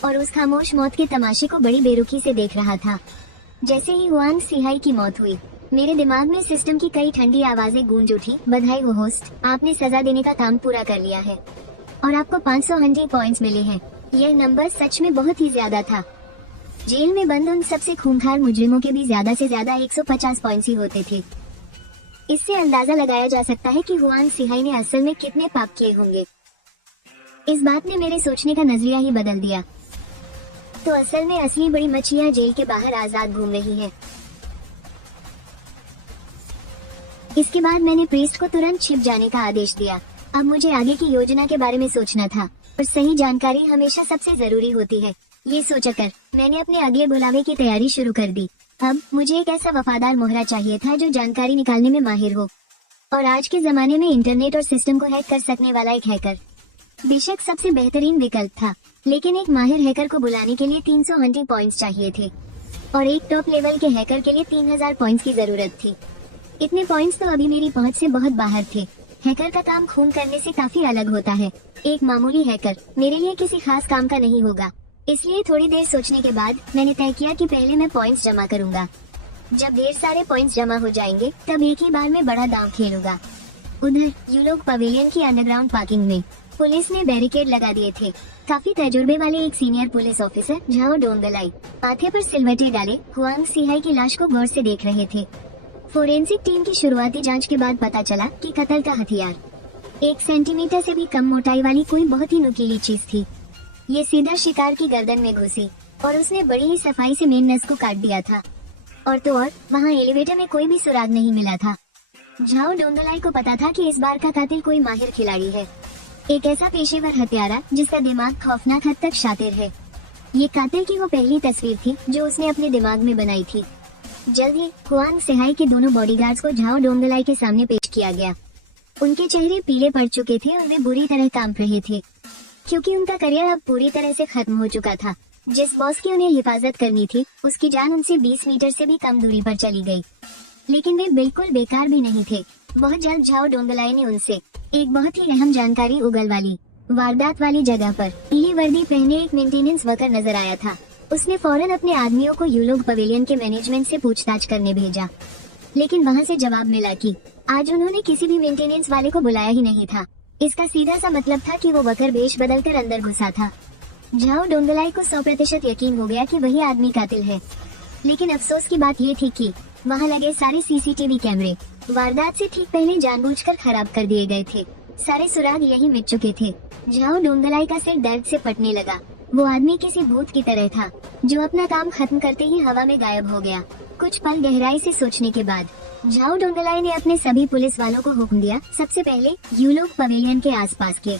और उस खामोश मौत के तमाशे को बड़ी बेरुखी से देख रहा था। जैसे ही हुआंग सिहाई की मौत हुई, मेरे दिमाग में सिस्टम की कई ठंडी आवाजें गूंज उठी। बधाई हो होस्ट, आपने सजा देने का काम पूरा कर लिया है और आपको 500 हंड्रेड पॉइंट्स मिले हैं। यह नंबर सच में बहुत ही ज्यादा था। जेल में बंद उन सबसे खूंखार मुजरिमों के भी ज्यादा से ज्यादा 150 पॉइंट्स ही होते थे। इससे अंदाजा लगाया जा सकता है कि हुआंग सिहाई ने असल में कितने पाप किए होंगे। इस बात ने मेरे सोचने का नजरिया ही बदल दिया। तो असल में असली बड़ी मछलियां जेल के बाहर आजाद घूम रही हैं। इसके बाद मैंने प्रीस्ट को तुरंत छिप जाने का आदेश दिया। अब मुझे आगे की योजना के बारे में सोचना था और सही जानकारी हमेशा सबसे जरूरी होती है। ये सोचकर मैंने अपने अगले बुलावे की तैयारी शुरू कर दी। अब मुझे एक ऐसा वफादार मोहरा चाहिए था जो जानकारी निकालने में माहिर हो और आज के जमाने में इंटरनेट और सिस्टम को हैक कर सकने वाला एक हैकर बेशक सबसे बेहतरीन विकल्प था, लेकिन एक माहिर हैकर को बुलाने के लिए 300 हंड्रेड पॉइंट्स चाहिए थे और एक टॉप लेवल के हैकर के लिए 3000 पॉइंट्स की जरूरत थी। इतने पॉइंट्स तो अभी मेरी पहुंच से बहुत बाहर थे। हैकर का काम खून करने से काफी अलग होता है। एक मामूली हैकर मेरे लिए किसी खास काम का नहीं होगा। इसलिए थोड़ी देर सोचने के बाद मैंने तय किया कि पहले मैं पॉइंट्स जमा करूंगा। जब ढेर सारे पॉइंट्स जमा हो जाएंगे तब एक ही बार में बड़ा दांव खेलूंगा। उधर यूलोग पवेलियन की अंडरग्राउंड पार्किंग में पुलिस ने बैरिकेड लगा दिए थे। काफी तजुर्बे वाले एक सीनियर पुलिस ऑफिसर झाओ डोंगलाई माथे पर सिलवटे डाले हुआंग सिहाई की लाश को गौर से देख रहे थे। फोरेंसिक टीम की शुरुआती जांच के बाद पता चला कि कत्ल का हथियार 1 सेंटीमीटर से भी कम मोटाई वाली कोई बहुत ही नुकीली चीज थी। ये सीधा शिकार की गर्दन में घुसी और उसने बड़ी ही सफाई से मेन नस को काट दिया था। और तो और वहाँ एलिवेटर में कोई भी सुराग नहीं मिला था। झाओ डोंगलाई को पता था कि इस बार का कातिल कोई माहिर खिलाड़ी है, एक ऐसा पेशेवर हत्यारा जिसका दिमाग खौफनाक हद तक शातिर है। ये कातिल की वो पहली तस्वीर थी जो उसने अपने दिमाग में बनाई थी। जल्द ही हुआंग सिहाई के दोनों बॉडीगार्ड्स को झाओ डोंगलाई के सामने पेश किया गया। उनके चेहरे पीले पड़ चुके थे और वे बुरी तरह कांप रहे थे, क्योंकि उनका करियर अब पूरी तरह से खत्म हो चुका था। जिस बॉस की उन्हें हिफाजत करनी थी, उसकी जान उनसे 20 मीटर से भी कम दूरी पर चली गई। लेकिन वे बिल्कुल बेकार भी नहीं थे। बहुत जल्द झाओ डोंगलाई ने उनसे एक बहुत ही अहम जानकारी उगल वाली वारदात वाली जगह पर पीली वर्दी पहने एक मेंटेनेंस वर्कर नजर आया था। उसने फौरन अपने आदमियों को यूलोग पवेलियन के मैनेजमेंट से पूछताछ करने भेजा, लेकिन वहां से जवाब मिला कि आज उन्होंने किसी भी मेंटेनेंस वाले को बुलाया ही नहीं था। इसका सीधा सा मतलब था कि वो वर्कर वेश बदलकर अंदर घुसा था। झाओ डोंगलाई को 100% यकीन हो गया कि वही आदमी कातिल है। लेकिन अफसोस की बात ये थी कि वहाँ लगे सारे सीसीटीवी कैमरे वारदात से ठीक पहले जानबूझकर खराब कर दिए गए थे। सारे सुराग यही मिट चुके थे। झाओ डोंगलाई का सिर दर्द से फटने लगा। वो आदमी किसी भूत की तरह था, जो अपना काम खत्म करते ही हवा में गायब हो गया। कुछ पल गहराई से सोचने के बाद झाओ डोंगलाई ने अपने सभी पुलिस वालों को हुक्म दिया, सबसे पहले यूलोग पवेलियन के आसपास के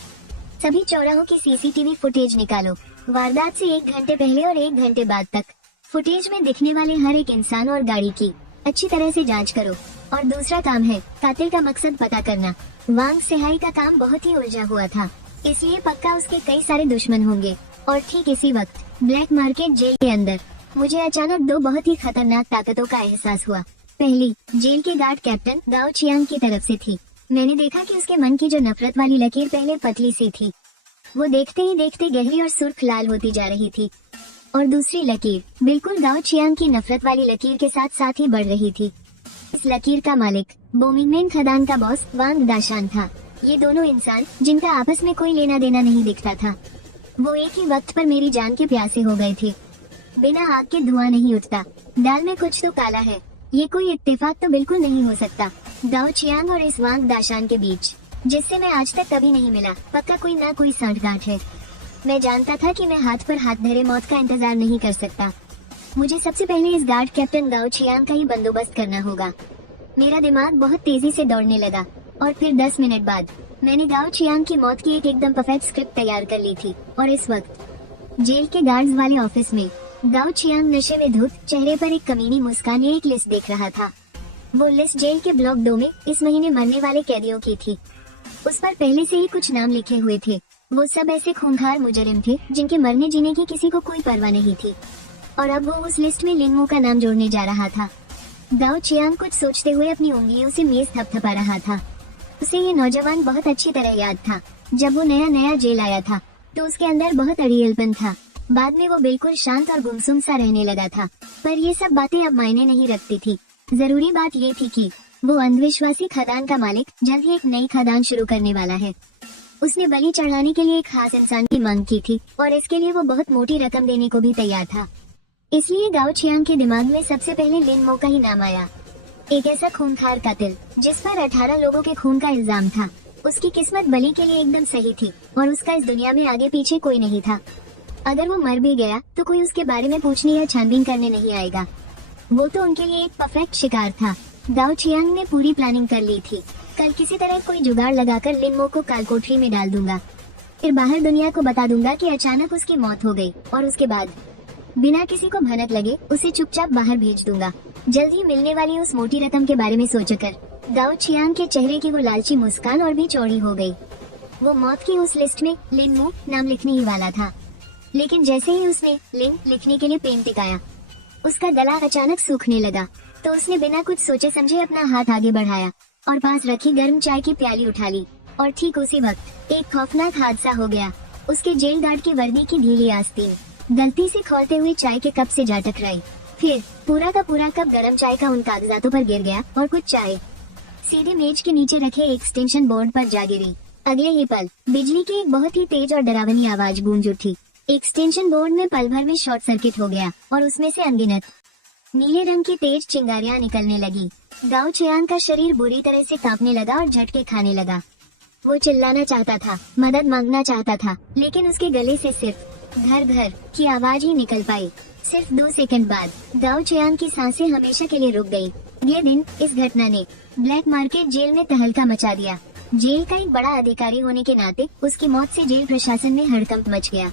सभी चौराहों की सीसीटीवी फुटेज निकालो। वारदात से 1 घंटे पहले और 1 घंटे बाद तक फुटेज में दिखने वाले हर एक इंसान और गाड़ी की अच्छी तरह से जांच करो। और दूसरा काम है कातिल का मकसद पता करना। वांग सेहाई का काम बहुत ही उलझा हुआ था, इसलिए पक्का उसके कई सारे दुश्मन होंगे। और ठीक इसी वक्त ब्लैक मार्केट जेल के अंदर मुझे अचानक 2 बहुत ही खतरनाक ताकतों का एहसास हुआ। पहली जेल के गार्ड कैप्टन गाओ चियांग की तरफ से थी। मैंने देखा कि उसके मन की जो नफरत वाली लकीर पहले पतली सी थी, वो देखते ही देखते गहरी और सुर्ख लाल होती जा रही थी। और दूसरी लकीर बिल्कुल गाओ चियांग की नफरत वाली लकीर के साथ साथ ही बढ़ रही थी। इस लकीर का मालिक बोमिंगमेन खदान का बॉस वांग दाशान था। ये दोनों इंसान जिनका आपस में कोई लेना देना नहीं दिखता था, वो एक ही वक्त पर मेरी जान के प्यासे हो गए थे। बिना आग के धुआं नहीं उठता, दाल में कुछ तो काला है। ये कोई इत्तेफाक तो बिल्कुल नहीं हो सकता। गाओ चियांग और इस वांग दाशान के बीच, जिससे मैं आज तक कभी नहीं मिला, पक्का कोई ना कोई सांठगांठ है। मैं जानता था कि मैं हाथ पर हाथ धरे मौत का इंतजार नहीं कर सकता। मुझे सबसे पहले इस गार्ड कैप्टन गाओ चियांग का ही बंदोबस्त करना होगा। मेरा दिमाग बहुत तेजी से दौड़ने लगा और फिर 10 मिनट बाद मैंने गाओ चियांग की मौत की एक एकदम परफेक्ट स्क्रिप्ट तैयार कर ली थी। और इस वक्त जेल के गार्ड्स वाले ऑफिस में गाओ चियांग नशे में धुत चेहरे पर एक कमीनी मुस्कान एक लिस्ट देख रहा था। वो लिस्ट जेल के ब्लॉक 2 में इस महीने मरने वाले कैदियों की थी। उस पर पहले से ही कुछ नाम लिखे हुए थे। वो सब ऐसे खूंखार मुजरिम थे जिनके मरने जीने की किसी को कोई परवाह नहीं थी। और अब वो उस लिस्ट में लिनमो का नाम जोड़ने जा रहा था। गाओ चियांग कुछ सोचते हुए अपनी उंगलियों से मेज थपथपा रहा था। उसे ये नौजवान बहुत अच्छी तरह याद था। जब वो नया नया जेल आया था तो उसके अंदर बहुत अड़ियलपन था। बाद में वो बिल्कुल शांत और गुमसुम सा रहने लगा था। पर ये सब बातें अब मायने नहीं रखती थी। जरूरी बात ये थी कि वो अंधविश्वासी खदान का मालिक जल्द ही एक नई खदान शुरू करने वाला है। उसने बलि चढ़ाने के लिए एक खास इंसान की मांग की थी और इसके लिए वो बहुत मोटी रकम देने को भी तैयार था। इसलिए गाओ चियांग के दिमाग में सबसे पहले लिनमो का ही नाम आया। एक ऐसा खूंखार कातिल जिस पर 18 लोगों के खून का इल्जाम था। उसकी किस्मत बलि के लिए एकदम सही थी और उसका इस दुनिया में आगे पीछे कोई नहीं था। अगर वो मर भी गया तो कोई उसके बारे में पूछने या छानबीन करने नहीं आएगा। वो तो उनके लिए एक परफेक्ट शिकार था। गाओ चियांग ने पूरी प्लानिंग कर ली थी। कल किसी तरह कोई जुगाड़ लगाकर लिनमो को कालकोठरी में डाल दूंगा, फिर बाहर दुनिया को बता दूंगा कि अचानक उसकी मौत हो गई और उसके बाद बिना किसी को भनक लगे उसे चुपचाप बाहर भेज दूंगा। जल्द ही मिलने वाली उस मोटी रकम के बारे में सोचकर गाओ चियांग के चेहरे की वो लालची मुस्कान और भी चौड़ी हो गई। वो मौत की उस लिस्ट में लिनमो नाम लिखने ही वाला था, लेकिन जैसे ही उसने लिन लिखने के लिए पेन टिकाया, उसका गला अचानक सूखने लगा। तो उसने बिना कुछ सोचे समझे अपना हाथ आगे बढ़ाया और पास रखी गर्म चाय की प्याली उठा ली। और ठीक उसी वक्त एक खौफनाक हादसा हो गया। उसके जेल गार्ड की वर्दी की ढीली आस्तीन गलती से खोलते हुए चाय के कप से जा टकराई। फिर पूरा का पूरा कप गरम चाय का उन कागजातों पर गिर गया और कुछ चाय सीधे मेज के नीचे रखे एक्सटेंशन बोर्ड पर जा गिरी। अगले ही पल बिजली की एक बहुत ही तेज और डरावनी आवाज गूंज उठी। एक्सटेंशन बोर्ड में पल भर में शॉर्ट सर्किट हो गया और उसमें से अनगिनत नीले रंग की तेज चिंगारियां निकलने लगी। गाओ चियांग का शरीर बुरी तरह से कांपने लगा और झटके खाने लगा। वो चिल्लाना चाहता था, मदद मांगना चाहता था, लेकिन उसके गले से सिर्फ घर घर की आवाज ही निकल पाई। सिर्फ 2 सेकंड बाद गाओ चियांग की सांसें हमेशा के लिए रुक गई। ये दिन, इस घटना ने ब्लैक मार्केट जेल में तहलका मचा दिया। जेल का एक बड़ा अधिकारी होने के नाते उसकी मौत से जेल प्रशासन में हड़कंप मच गया।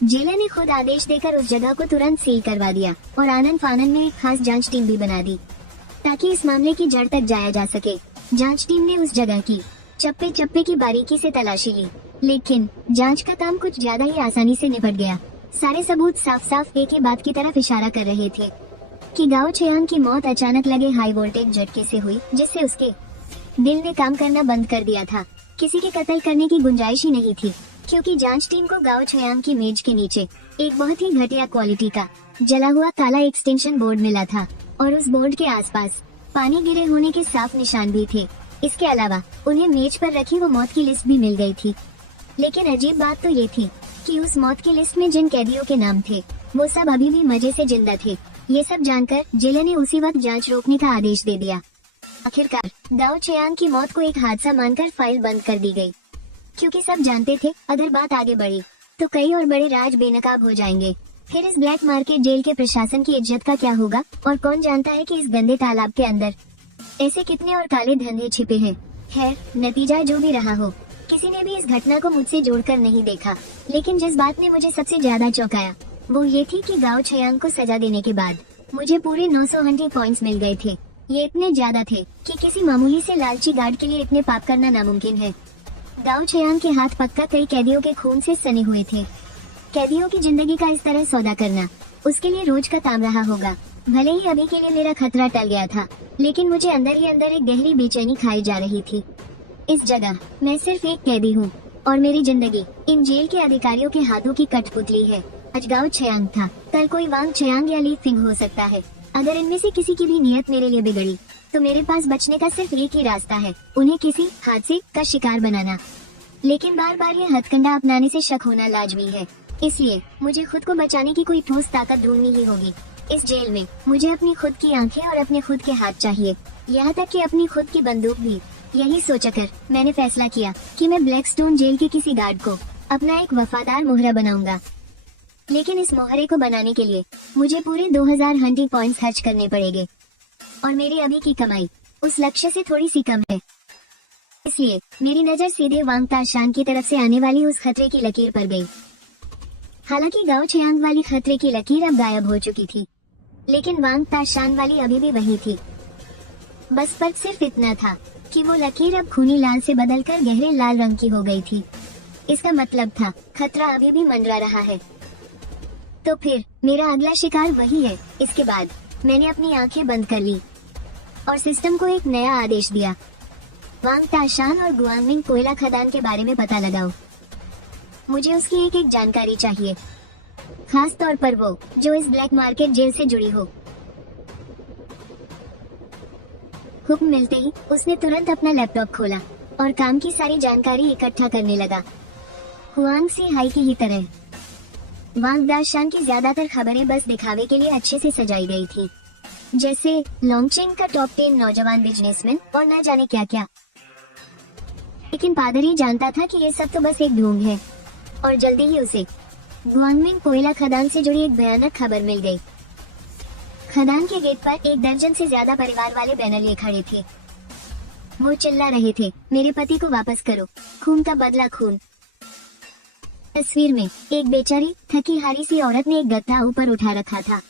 जेलर ने खुद आदेश देकर उस जगह को तुरंत सील करवा दिया और आनंद फानन में एक खास जांच टीम भी बना दी ताकि इस मामले की जड़ तक जाया जा सके। जांच टीम ने उस जगह की चप्पे चप्पे की बारीकी से तलाशी ली, लेकिन जांच का काम कुछ ज्यादा ही आसानी से निपट गया। सारे सबूत साफ साफ एक ही बात की तरफ इशारा कर रहे थे कि गाओ चयांग की मौत अचानक लगे हाई वोल्टेज झटके से हुई, जिससे उसके दिल ने काम करना बंद कर दिया था। किसी के कत्ल करने की गुंजाइश ही नहीं थी, क्योंकि जांच टीम को गाओ चयांग की मेज के नीचे एक बहुत ही घटिया क्वालिटी का जला हुआ काला एक्सटेंशन बोर्ड मिला था और उस बोर्ड के आसपास पानी गिरे होने के साफ निशान भी थे। इसके अलावा उन्हें मेज पर रखी वो मौत की लिस्ट भी मिल गई थी। लेकिन अजीब बात तो ये थी कि उस मौत की लिस्ट में जिन कैदियों के नाम थे वो सब अभी भी मजे से जिंदा थे। ये सब जानकर जेलर ने उसी वक्त जांच रोकने का आदेश दे दिया। आखिरकार गाओ चयांग की मौत को एक हादसा मानकर फाइल बंद कर दी गई, क्योंकि सब जानते थे अगर बात आगे बढ़ी तो कई और बड़े राज बेनकाब हो जाएंगे। फिर इस ब्लैक मार्केट जेल के प्रशासन की इज्जत का क्या होगा, और कौन जानता है कि इस गंदे तालाब के अंदर ऐसे कितने और काले धंधे छिपे हैं। खैर, नतीजा जो भी रहा हो, किसी ने भी इस घटना को मुझसे जोड़कर नहीं देखा। लेकिन जिस बात ने मुझे सबसे ज्यादा चौंकाया वो ये थी कि गाओ चयांग को सजा देने के बाद मुझे पूरे 900 हंटी पॉइंट्स मिल गए थे। ये इतने ज्यादा थे कि किसी मामूली से लालची गार्ड के लिए इतने पाप करना नामुमकिन है। गाओ चयांग के हाथ पक्का कई कैदियों के खून से सने हुए थे। कैदियों की जिंदगी का इस तरह सौदा करना उसके लिए रोज का काम रहा होगा। भले ही अभी के लिए मेरा खतरा टल गया था, लेकिन मुझे अंदर ही अंदर एक गहरी बेचैनी खाई जा रही थी। इस जगह मैं सिर्फ एक कैदी हूँ और मेरी जिंदगी इन जेल के अधिकारियों के हाथों की कठपुतली है। आज गाओ चयांग था, कल कोई वांग चयांग या ली फिंग हो सकता है। अगर इनमें से किसी की भी नियत मेरे लिए बिगड़ी तो मेरे पास बचने का सिर्फ एक ही रास्ता है, उन्हें किसी हादसे का शिकार बनाना। लेकिन बार बार ये हथकंडा अपनाने से शक होना लाजमी है, इसलिए मुझे खुद को बचाने की कोई ठोस ताकत ढूंढनी ही होगी। इस जेल में मुझे अपनी खुद की आंखें और अपने खुद के हाथ चाहिए, यहाँ तक कि अपनी खुद की बंदूक भी। यही सोचकर मैंने फैसला किया कि मैं ब्लैकस्टोन जेल के किसी गार्ड को अपना एक वफादार मोहरा बनाऊंगा। लेकिन इस मोहरे को बनाने के लिए मुझे पूरे 2000 हंटी पॉइंट्स खर्च करने पड़ेंगे, और मेरी अभी की कमाई उस लक्ष्य से थोड़ी सी कम है। इसलिए मेरी नजर सीधे वांग ताशान की तरफ से आने वाली उस खतरे की लकीर पर गई। हालांकि गाओ चयांग वाली खतरे की लकीर अब गायब हो चुकी थी, लेकिन वांग ताशान वाली अभी भी वही थी। बस फर्क सिर्फ इतना था कि वो लकीर अब खूनी लाल से बदलकर गहरे लाल रंग की हो गई थी। इसका मतलब था खतरा अभी भी मंडरा रहा है। तो फिर मेरा अगला शिकार वही है। इसके बाद मैंने अपनी आंखें बंद कर ली और सिस्टम को एक नया आदेश दिया, वांग ताशान और गुआंगमिंग कोयला खदान के बारे में पता लगाओ। मुझे उसकी एक एक जानकारी चाहिए, खास तौर पर वो जो इस ब्लैक मार्केट जेल से जुड़ी हो। हुक्म मिलते ही उसने तुरंत अपना लैपटॉप खोला और काम की सारी जानकारी इकट्ठा करने लगा, हुआंग से हाई की ही तरह। वांग दाशान की ज्यादातर खबरें बस दिखावे के लिए अच्छे से सजाई गई थी, जैसे लॉन्गचेंग का टॉप 10 नौजवान बिजनेसमैन और न जाने क्या क्या। लेकिन पादरी जानता था कि ये सब तो बस एक ढोंग है, और जल्दी ही उसे गुआंगमिंग कोयला खदान से जुड़ी एक भयानक खबर मिल गई। खदान के गेट पर 1 दर्जन से ज्यादा परिवार वाले बैनर लिए खड़े थे। वो चिल्ला रहे थे, मेरे पति को वापस करो, खून का बदला खून। तस्वीर में एक बेचारी थकी हारी सी औरत ने एक गत्ता ऊपर उठा रखा था,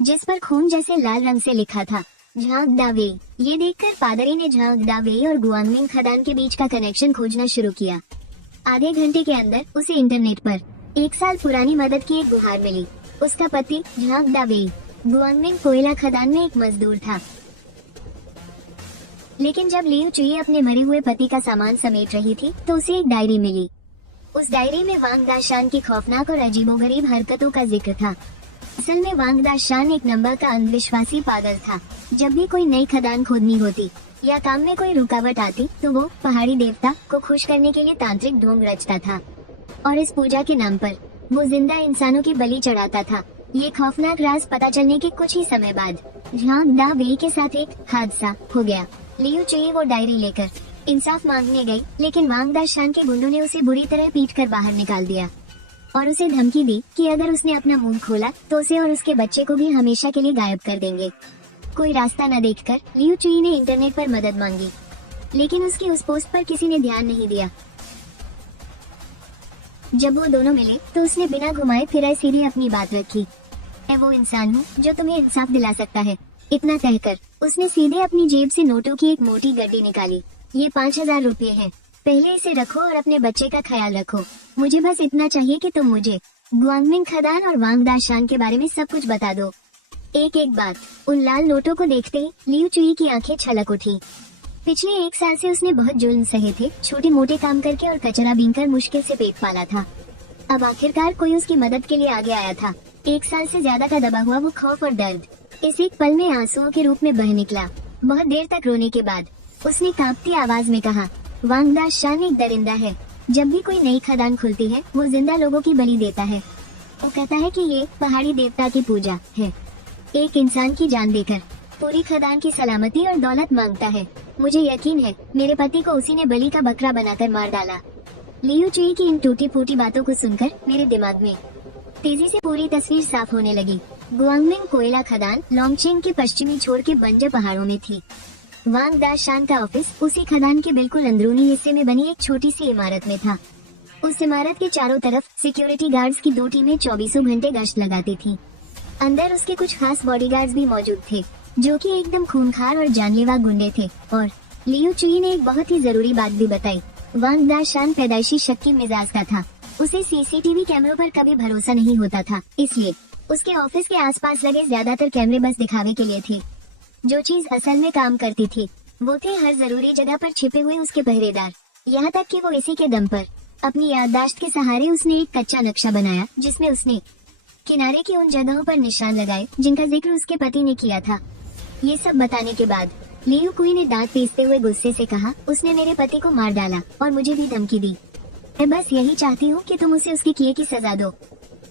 जिस पर खून जैसे लाल रंग से लिखा था, झांग दा वेई। ये देखकर पादरी ने झांग दा वेई और गुआंगमिंग खदान के बीच का कनेक्शन खोजना शुरू किया। आधे घंटे के अंदर उसे इंटरनेट पर 1 साल पुरानी मदद की एक गुहार मिली। उसका पति झांग दा वेई गुआंगमिंग कोयला खदान में एक मजदूर था। लेकिन जब लियू चुई अपने मरे हुए पति का सामान समेट रही थी तो उसे एक डायरी मिली। उस डायरी में वांग दाशान की खौफनाक और अजीबोगरीब हरकतों का जिक्र था। असल में वांग दाशान एक नंबर का अंधविश्वासी पागल था। जब भी कोई नई खदान खोदनी होती या काम में कोई रुकावट आती तो वो पहाड़ी देवता को खुश करने के लिए तांत्रिक ढोंग रचता था, और इस पूजा के नाम पर वो जिंदा इंसानों की बलि चढ़ाता था। ये खौफनाक राज पता चलने के कुछ ही समय बाद झांग दा वेई के साथ एक हादसा हो गया। लियू चुई वो डायरी लेकर इंसाफ मांगने गई, लेकिन वांग दाशान के गुंडों ने उसे बुरी तरह पीटकर बाहर निकाल दिया और उसे धमकी दी कि अगर उसने अपना मुंह खोला तो उसे और उसके बच्चे को भी हमेशा के लिए गायब कर देंगे। कोई रास्ता न देखकर लियू चुई ने इंटरनेट पर मदद मांगी, लेकिन उसकी उस पोस्ट पर किसी ने ध्यान नहीं दिया। जब वो दोनों मिले तो उसने बिना घुमाए फिराए सीधे अपनी बात रखी, मैं वो इंसान हूँ जो तुम्हें इंसाफ दिला सकता है। इतना कहकर उसने सीधे अपनी जेब से नोटों की एक मोटी गड्डी निकाली। ये 5000 रुपये हैं, पहले इसे रखो और अपने बच्चे का ख्याल रखो। मुझे बस इतना चाहिए कि तुम मुझे गुआंगमिंग खदान और वांग दाशान के बारे में सब कुछ बता दो, एक एक बात। उन लाल नोटों को देखते ही लियू चुई की आंखें छलक उठी। पिछले 1 साल से उसने बहुत जुल्म सहे थे, छोटे मोटे काम करके और कचरा बीनकर मुश्किल से पेट पाला था। अब आखिरकार कोई उसकी मदद के लिए आगे आया था। 1 साल से ज्यादा का दबा हुआ वो खौफ और दर्द इस एक पल में आंसुओं के रूप में बह निकला। बहुत देर तक रोने के बाद उसने कांपती आवाज में कहा, वांग दाशान एक दरिंदा है। जब भी कोई नई खदान खुलती है वो जिंदा लोगों की बलि देता है। वो कहता है कि ये पहाड़ी देवता की पूजा है। एक इंसान की जान देकर पूरी खदान की सलामती और दौलत मांगता है। मुझे यकीन है मेरे पति को उसी ने बलि का बकरा बनाकर मार डाला। लियू चुई की इन टूटी फूटी बातों को सुनकर मेरे दिमाग में तेजी से पूरी तस्वीर साफ होने लगी। गुआंगमिंग कोयला खदान लोंगचेंग के पश्चिमी छोर के बंजर पहाड़ों में थी। वांग दाशान का ऑफिस उसी खदान के बिल्कुल अंदरूनी हिस्से में बनी एक छोटी सी इमारत में था। उस इमारत के चारों तरफ सिक्योरिटी गार्ड्स की 2 टीमें 24 घंटे गश्त लगाती थीं। अंदर उसके कुछ खास बॉडीगार्ड्स भी मौजूद थे, जो कि एकदम खूंखार और जानलेवा गुंडे थे। और लियू चुई ने एक बहुत ही जरूरी बात भी बताई। वांग दाशान पैदाइशी शक्की मिजाज का था। उसे सीसीटीवी कैमरों पर कभी भरोसा नहीं होता था, इसलिए उसके ऑफिस के आसपास लगे ज्यादातर कैमरे बस दिखावे के लिए थे। जो चीज असल में काम करती थी वो थे हर जरूरी जगह पर छिपे हुए उसके पहरेदार। यहाँ तक कि वो इसी के दम पर अपनी याददाश्त के सहारे उसने एक कच्चा नक्शा बनाया, जिसमें उसने किनारे की उन जगहों पर निशान लगाए जिनका जिक्र उसके पति ने किया था। ये सब बताने के बाद लियू कुई ने दांत पीसते हुए गुस्से से कहा, उसने मेरे पति को मार डाला और मुझे भी धमकी दी। मैं बस यही चाहती हूँ कि तुम उसे उसके किए की सजा दो।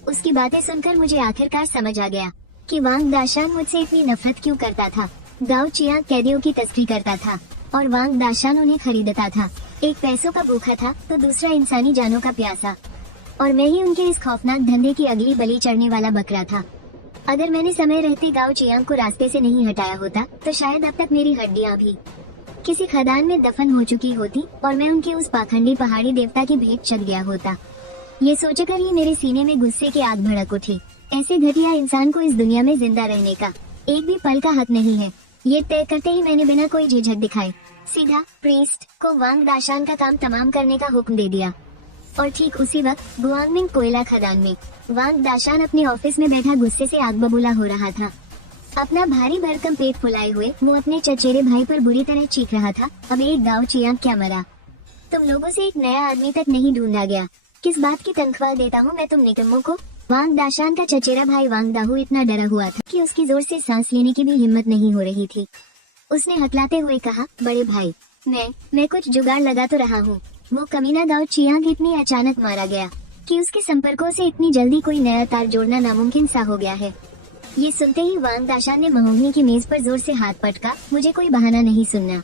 उसकी बातें सुनकर मुझे आखिरकार समझ आ गया कि वांग दाशान मुझसे इतनी नफरत क्यों करता था। गाओ चियांग कैदियों की तस्करी करता था और वांग दाशान उन्हें खरीदता था। एक पैसों का भूखा था तो दूसरा इंसानी जानों का प्यासा, और मैं ही उनके इस खौफनाक धंधे की अगली बलि चढ़ने वाला बकरा था। अगर मैंने समय रहते गाओ चियांग को रास्ते से नहीं हटाया होता तो शायद अब तक मेरी हड्डियां भी किसी खदान में दफन हो चुकी होती और मैं उनके उस पाखंडी पहाड़ी देवता की भेंट चढ़ गया होता। ये सोचकर ही मेरे सीने में गुस्से की आग भड़क उठी। ऐसे घटिया इंसान को इस दुनिया में जिंदा रहने का एक भी पल का हक नहीं है। ये तय करते ही मैंने बिना कोई झिझक दिखाए सीधा प्रीस्ट को वांग दाशान का काम तमाम करने का हुक्म दे दिया। और ठीक उसी वक्त गुआंगमिंग कोयला खदान में वांग दाशान अपने ऑफिस में बैठा गुस्से से आग बबूला हो रहा था। अपना भारी भरकम पेट फुलाए हुए वो अपने चचेरे भाई पर बुरी तरह चीख रहा था, अब एक गाँव चियांग क्या मरा। तुम लोगों से एक नया आदमी तक नहीं ढूंढा गया। किस बात की तनख्वाह देता हूँ मैं तुम निकम्मों को। वांग दाशान का चचेरा भाई वांग दाहू इतना डरा हुआ था कि उसकी जोर से सांस लेने की भी हिम्मत नहीं हो रही थी। उसने हकलाते हुए कहा, बड़े भाई मैं कुछ जुगाड़ लगा तो रहा हूँ। वो कमीना गाँव चियांग इतनी अचानक मारा गया कि उसके संपर्कों से इतनी जल्दी कोई नया तार जोड़ना नामुमकिन सा हो गया है। ये सुनते ही वांग दाशान ने महोगनी की मेज पर जोर से हाथ पटका, मुझे कोई बहाना नहीं सुनना,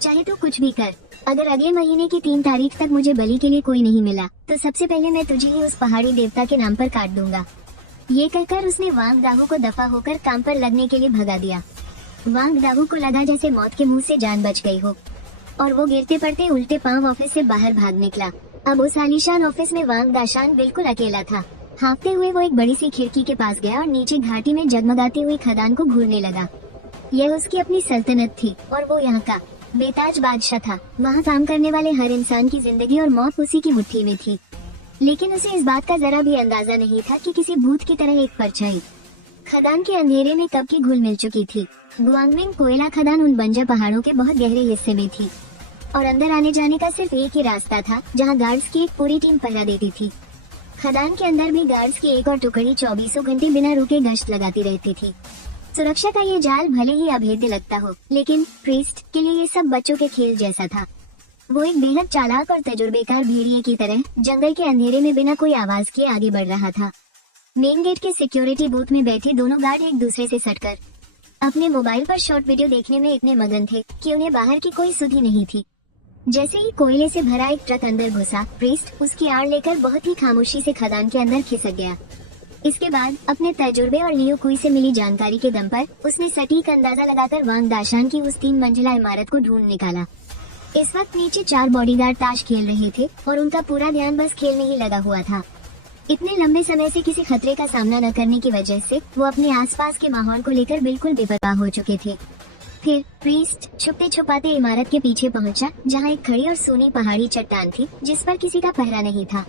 चाहे तो कुछ भी कर। अगर अगले महीने की 3 तारीख तक मुझे बलि के लिए कोई नहीं मिला तो सबसे पहले मैं तुझे ही उस पहाड़ी देवता के नाम पर काट दूंगा। ये कहकर उसने वांग दाहू को दफा होकर काम पर लगने के लिए भगा दिया। वांग दाहू को लगा जैसे मौत के मुंह से जान बच गई हो और वो गिरते पड़ते उल्टे पांव ऑफिस से बाहर भाग निकला। अब उस आलीशान ऑफिस में वांग दाशान बिल्कुल अकेला था। हाँफते हुए वो एक बड़ी सी खिड़की के पास गया और नीचे घाटी में जगमगाती हुई खदान को घूरने लगा। यह उसकी अपनी सल्तनत थी और वो यहाँ का बेताज बादशाह था। वहाँ काम करने वाले हर इंसान की जिंदगी और मौत उसी की मुट्ठी में थी, लेकिन उसे इस बात का जरा भी अंदाजा नहीं था कि किसी भूत की तरह एक परछाई खदान के अंधेरे में कब की घुल मिल चुकी थी। गुआंगमिंग कोयला खदान उन बंजर पहाड़ों के बहुत गहरे हिस्से में थी और अंदर आने जाने का सिर्फ एक ही रास्ता था, जहाँ गार्ड्स की एक पूरी टीम पहरा देती थी। खदान के अंदर भी गार्ड्स की एक और टुकड़ी 24 घंटे बिना रुके गश्त लगाती रहती थी। सुरक्षा का ये जाल भले ही अभेद्य लगता हो, लेकिन प्रीस्ट के लिए ये सब बच्चों के खेल जैसा था। वो एक बेहद चालाक और तजुर्बेकार भेड़िए की तरह जंगल के अंधेरे में बिना कोई आवाज किए आगे बढ़ रहा था। मेन गेट के सिक्योरिटी बूथ में बैठे दोनों गार्ड एक दूसरे से सटकर अपने मोबाइल पर शॉर्ट वीडियो देखने में इतने मगन थे कि उन्हें बाहर की कोई सुधि नहीं थी। जैसे ही कोयले से भरा एक ट्रक अंदर घुसा, प्रीस्ट उसकी आड़ लेकर बहुत ही खामोशी से खदान के अंदर खिसक गया। इसके बाद अपने तजुर्बे और लियो कुई से मिली जानकारी के दम पर उसने सटीक अंदाजा लगाकर वांग दाशान की उस 3 मंजिला इमारत को ढूंढ निकाला। इस वक्त नीचे 4 बॉडीगार्ड ताश खेल रहे थे और उनका पूरा ध्यान बस खेल में ही लगा हुआ था। इतने लंबे समय से किसी खतरे का सामना न करने की वजह से वो अपने आसपास के माहौल को लेकर बिल्कुल बेपरवाह हो चुके थे। फिर प्रीस्ट छुपते छुपाते इमारत के पीछे पहुंचा, जहां एक खड़ी और सूनी पहाड़ी चट्टान थी जिस पर किसी का पहरा नहीं था।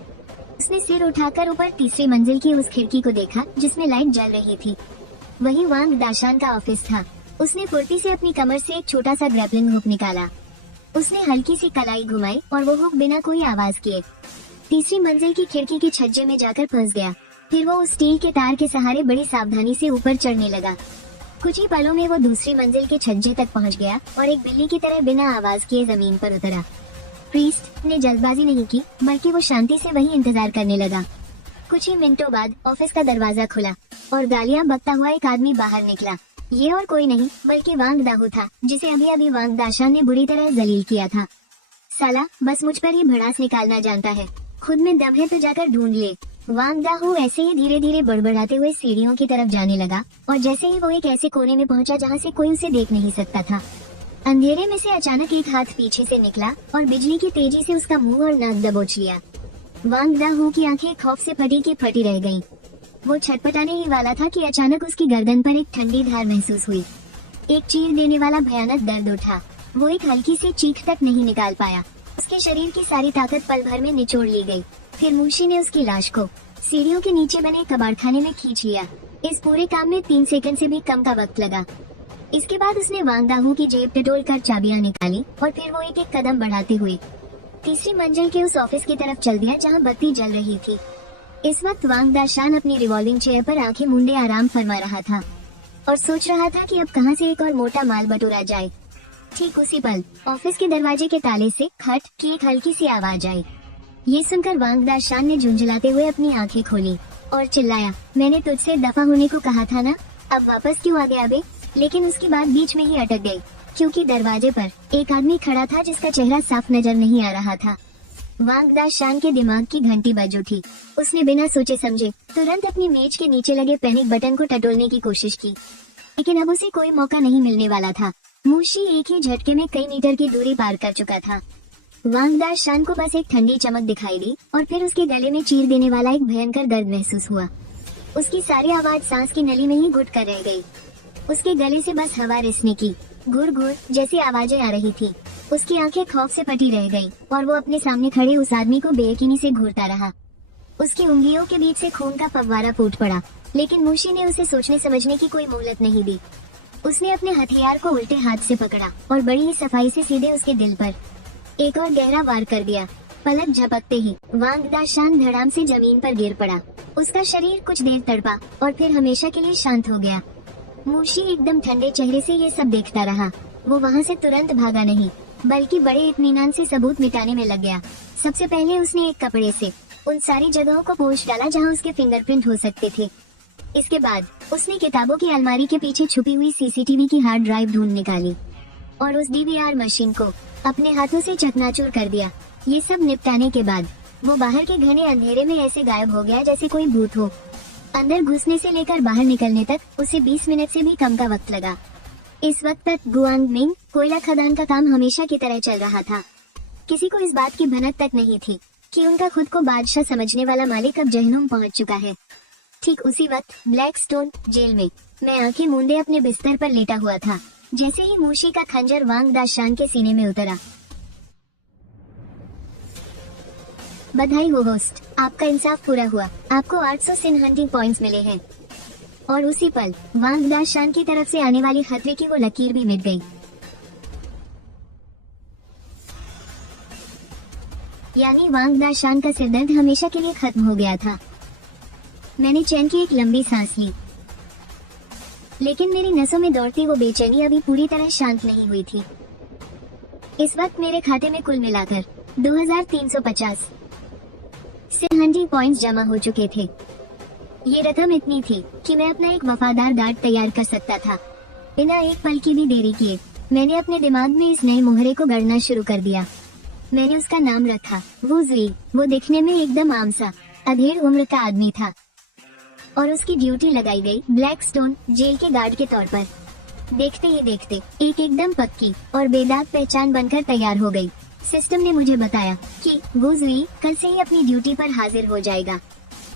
उसने सिर उठाकर ऊपर तीसरी मंजिल की उस खिड़की को देखा जिसमें लाइट जल रही थी। वही वांग दाशान का ऑफिस था। उसने फुर्ती से अपनी कमर से एक छोटा सा ग्रैपलिंग हुक निकाला। उसने हल्की सी कलाई घुमाई और वो हुक बिना कोई आवाज किए तीसरी मंजिल की खिड़की के छज्जे में जाकर फंस गया। फिर वो उस स्टील के तार के सहारे बड़ी सावधानी से ऊपर चढ़ने लगा। कुछ ही पलों में वो दूसरी मंजिल के छज्जे तक पहुंच गया और एक बिल्ली की तरह बिना आवाज किए जमीन पर उतरा। प्रीस्ट ने जल्दबाजी नहीं की, बल्कि वो शांति से वहीं इंतजार करने लगा। कुछ ही मिनटों बाद ऑफिस का दरवाजा खुला और गालियां बकता हुआ एक आदमी बाहर निकला। ये और कोई नहीं बल्कि वांग दाहू था, जिसे अभी अभी वांग दाशान ने बुरी तरह जलील किया था। साला बस मुझ पर ही भड़ास निकालना जानता है, खुद में दम है तो जाकर ढूंढ ले। वांग दाहू ऐसे ही धीरे धीरे बड़बड़ाते हुए सीढ़ियों की तरफ जाने लगा और जैसे ही वो एक ऐसे कोने में पहुंचा जहां से कोई उसे देख नहीं सकता था, अंधेरे में से अचानक एक हाथ पीछे से निकला और बिजली की तेजी से उसका मुंह और नाक दबोच लिया। वांग दाहू की आंखें खौफ से फटी की फटी रह गईं। वो छटपटाने ही वाला था कि अचानक उसकी गर्दन पर एक ठंडी धार महसूस हुई। एक चीर देने वाला भयानक दर्द उठा। वो एक हल्की सी चीख तक नहीं निकाल पाया। उसके शरीर की सारी ताकत पल भर में निचोड़ ली गई। फिर मूशी ने उसकी लाश को सीढ़ियों के नीचे बने कबाड़खाने में खींच लिया। इस पूरे काम में 3 सेकंड से भी कम का वक्त लगा। इसके बाद उसने वांग दाहू की जेब टटोल कर चाबियां निकाली और फिर वो एक एक कदम बढ़ाते हुए तीसरी मंजिल के उस ऑफिस की तरफ चल दिया जहां बत्ती जल रही थी। इस वक्त वांग दाशान अपनी रिवॉल्विंग चेयर पर आंखें मूंदे आराम फरमा रहा था और सोच रहा था कि अब कहां से एक और मोटा माल बटोरा जाए। ठीक उसी पल ऑफिस के दरवाजे के ताले से खट की एक हल्की सी आवाज आई। ये सुनकर वांग दाशान ने झुंझलाते हुए अपनी आंखें खोली और चिल्लाया, मैंने तुझसे दफा होने को कहा था ना, अब वापस क्यों आ गया बे? लेकिन उसकी बात बीच में ही अटक गई, क्योंकि दरवाजे पर एक आदमी खड़ा था जिसका चेहरा साफ नजर नहीं आ रहा था। वांग दाशान के दिमाग की घंटी बज उठी। उसने बिना सोचे समझे तुरंत अपनी मेज के नीचे लगे पैनिक बटन को टटोलने की कोशिश की, लेकिन अब उसे कोई मौका नहीं मिलने वाला था। मूशी एक ही झटके में कई मीटर की दूरी पार कर चुका था। वांग दाशान को बस एक ठंडी चमक दिखाई दी और फिर उसके गले में चीर देने वाला एक भयंकर दर्द महसूस हुआ। उसकी सारी आवाज सांस की नली में ही घुट कर रह गई। उसके गले से बस हवा रिसने की घुर घुर जैसी आवाजें आ रही थी। उसकी आंखें खौफ से फटी रह गईं और वो अपने सामने खड़े उस आदमी को बेयकीनी से घूरता रहा। उसकी उंगलियों के बीच से खून का फव्वारा फूट पड़ा, लेकिन मूशी ने उसे सोचने समझने की कोई मोहलत नहीं दी। उसने अपने हथियार को उल्टे हाथ से पकड़ा और बड़ी ही सफाई से सीधे उसके दिल पर एक और गहरा वार कर दिया। पलक झपकते ही वांग दाशान धड़ाम से जमीन पर गिर पड़ा। उसका शरीर कुछ देर तड़पा और फिर हमेशा के लिए शांत हो गया। मूशी एकदम ठंडे चेहरे से ये सब देखता रहा। वो वहाँ से तुरंत भागा नहीं, बल्कि बड़े इत्मीनान से सबूत मिटाने में लग गया। सबसे पहले उसने एक कपड़े से उन सारी जगहों को पोंछ डाला जहाँ उसके फिंगरप्रिंट हो सकते थे। इसके बाद उसने किताबों की अलमारी के पीछे छुपी हुई सीसीटीवी की हार्ड ड्राइव ढूंढ निकाली और उस डीवीआर मशीन को अपने हाथों से चकनाचूर कर दिया। ये सब निपटाने के बाद वो बाहर के घने अंधेरे में ऐसे गायब हो गया जैसे कोई भूत हो। अंदर घुसने से लेकर बाहर निकलने तक उसे 20 मिनट से भी कम का वक्त लगा। इस वक्त तक गुआंगमिंग कोयला खदान का काम हमेशा की तरह चल रहा था। किसी को इस बात की भनक तक नहीं थी कि उनका खुद को बादशाह समझने वाला मालिक अब जहन्नुम पहुंच चुका है। ठीक उसी वक्त ब्लैकस्टोन जेल में मैं आंखें मूंदे अपने बिस्तर पर लेटा हुआ था, जैसे ही मूशी का खंजर वांग दाशान के सीने में उतरा। बधाई हो होस्ट, आपका इंसाफ पूरा हुआ। आपको 800 सिन हंटिंग पॉइंट्स मिले हैं। और उसी पल वांग दाशान की तरफ से आने वाली खतरे की वो लकीर भी मिट गई। यानी वांग दाशान का सिरदर्द हमेशा के लिए खत्म हो गया था। मैंने चैन की एक लंबी सांस ली, लेकिन मेरी नसों में दौड़ती वो बेचैनी अभी पूरी तरह शांत नहीं हुई थी। इस वक्त मेरे खाते में कुल मिलाकर 2350 सिन हंटिंग पॉइंट्स जमा हो चुके थे। ये रकम इतनी थी कि मैं अपना एक वफादार गार्ड तैयार कर सकता था। बिना एक पल की भी देरी किए मैंने अपने दिमाग में इस नए मोहरे को गढ़ना शुरू कर दिया। मैंने उसका नाम रखा वू ज़ुई। वो दिखने में एकदम आम सा अधेड़ उम्र का आदमी था और उसकी ड्यूटी लगाई गई ब्लैकस्टोन जेल के गार्ड के तौर पर। देखते ही देखते एक एकदम पक्की और बेदाग पहचान बनकर तैयार हो गई। सिस्टम ने मुझे बताया कि वू ज़ुई कल से ही अपनी ड्यूटी पर हाजिर हो जाएगा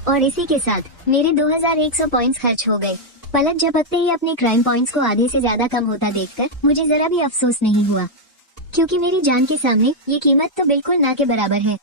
और इसी के साथ मेरे 2100 पॉइंट्स खर्च हो गए। 2,100 पॉइंट्स खर्च होने के बाद मैं पलक झपकते ही अपने क्राइम पॉइंट्स को आधे से ज्यादा कम होता देखकर मुझे जरा भी अफसोस नहीं हुआ, क्योंकि मेरी जान के सामने ये कीमत तो बिल्कुल ना के बराबर है।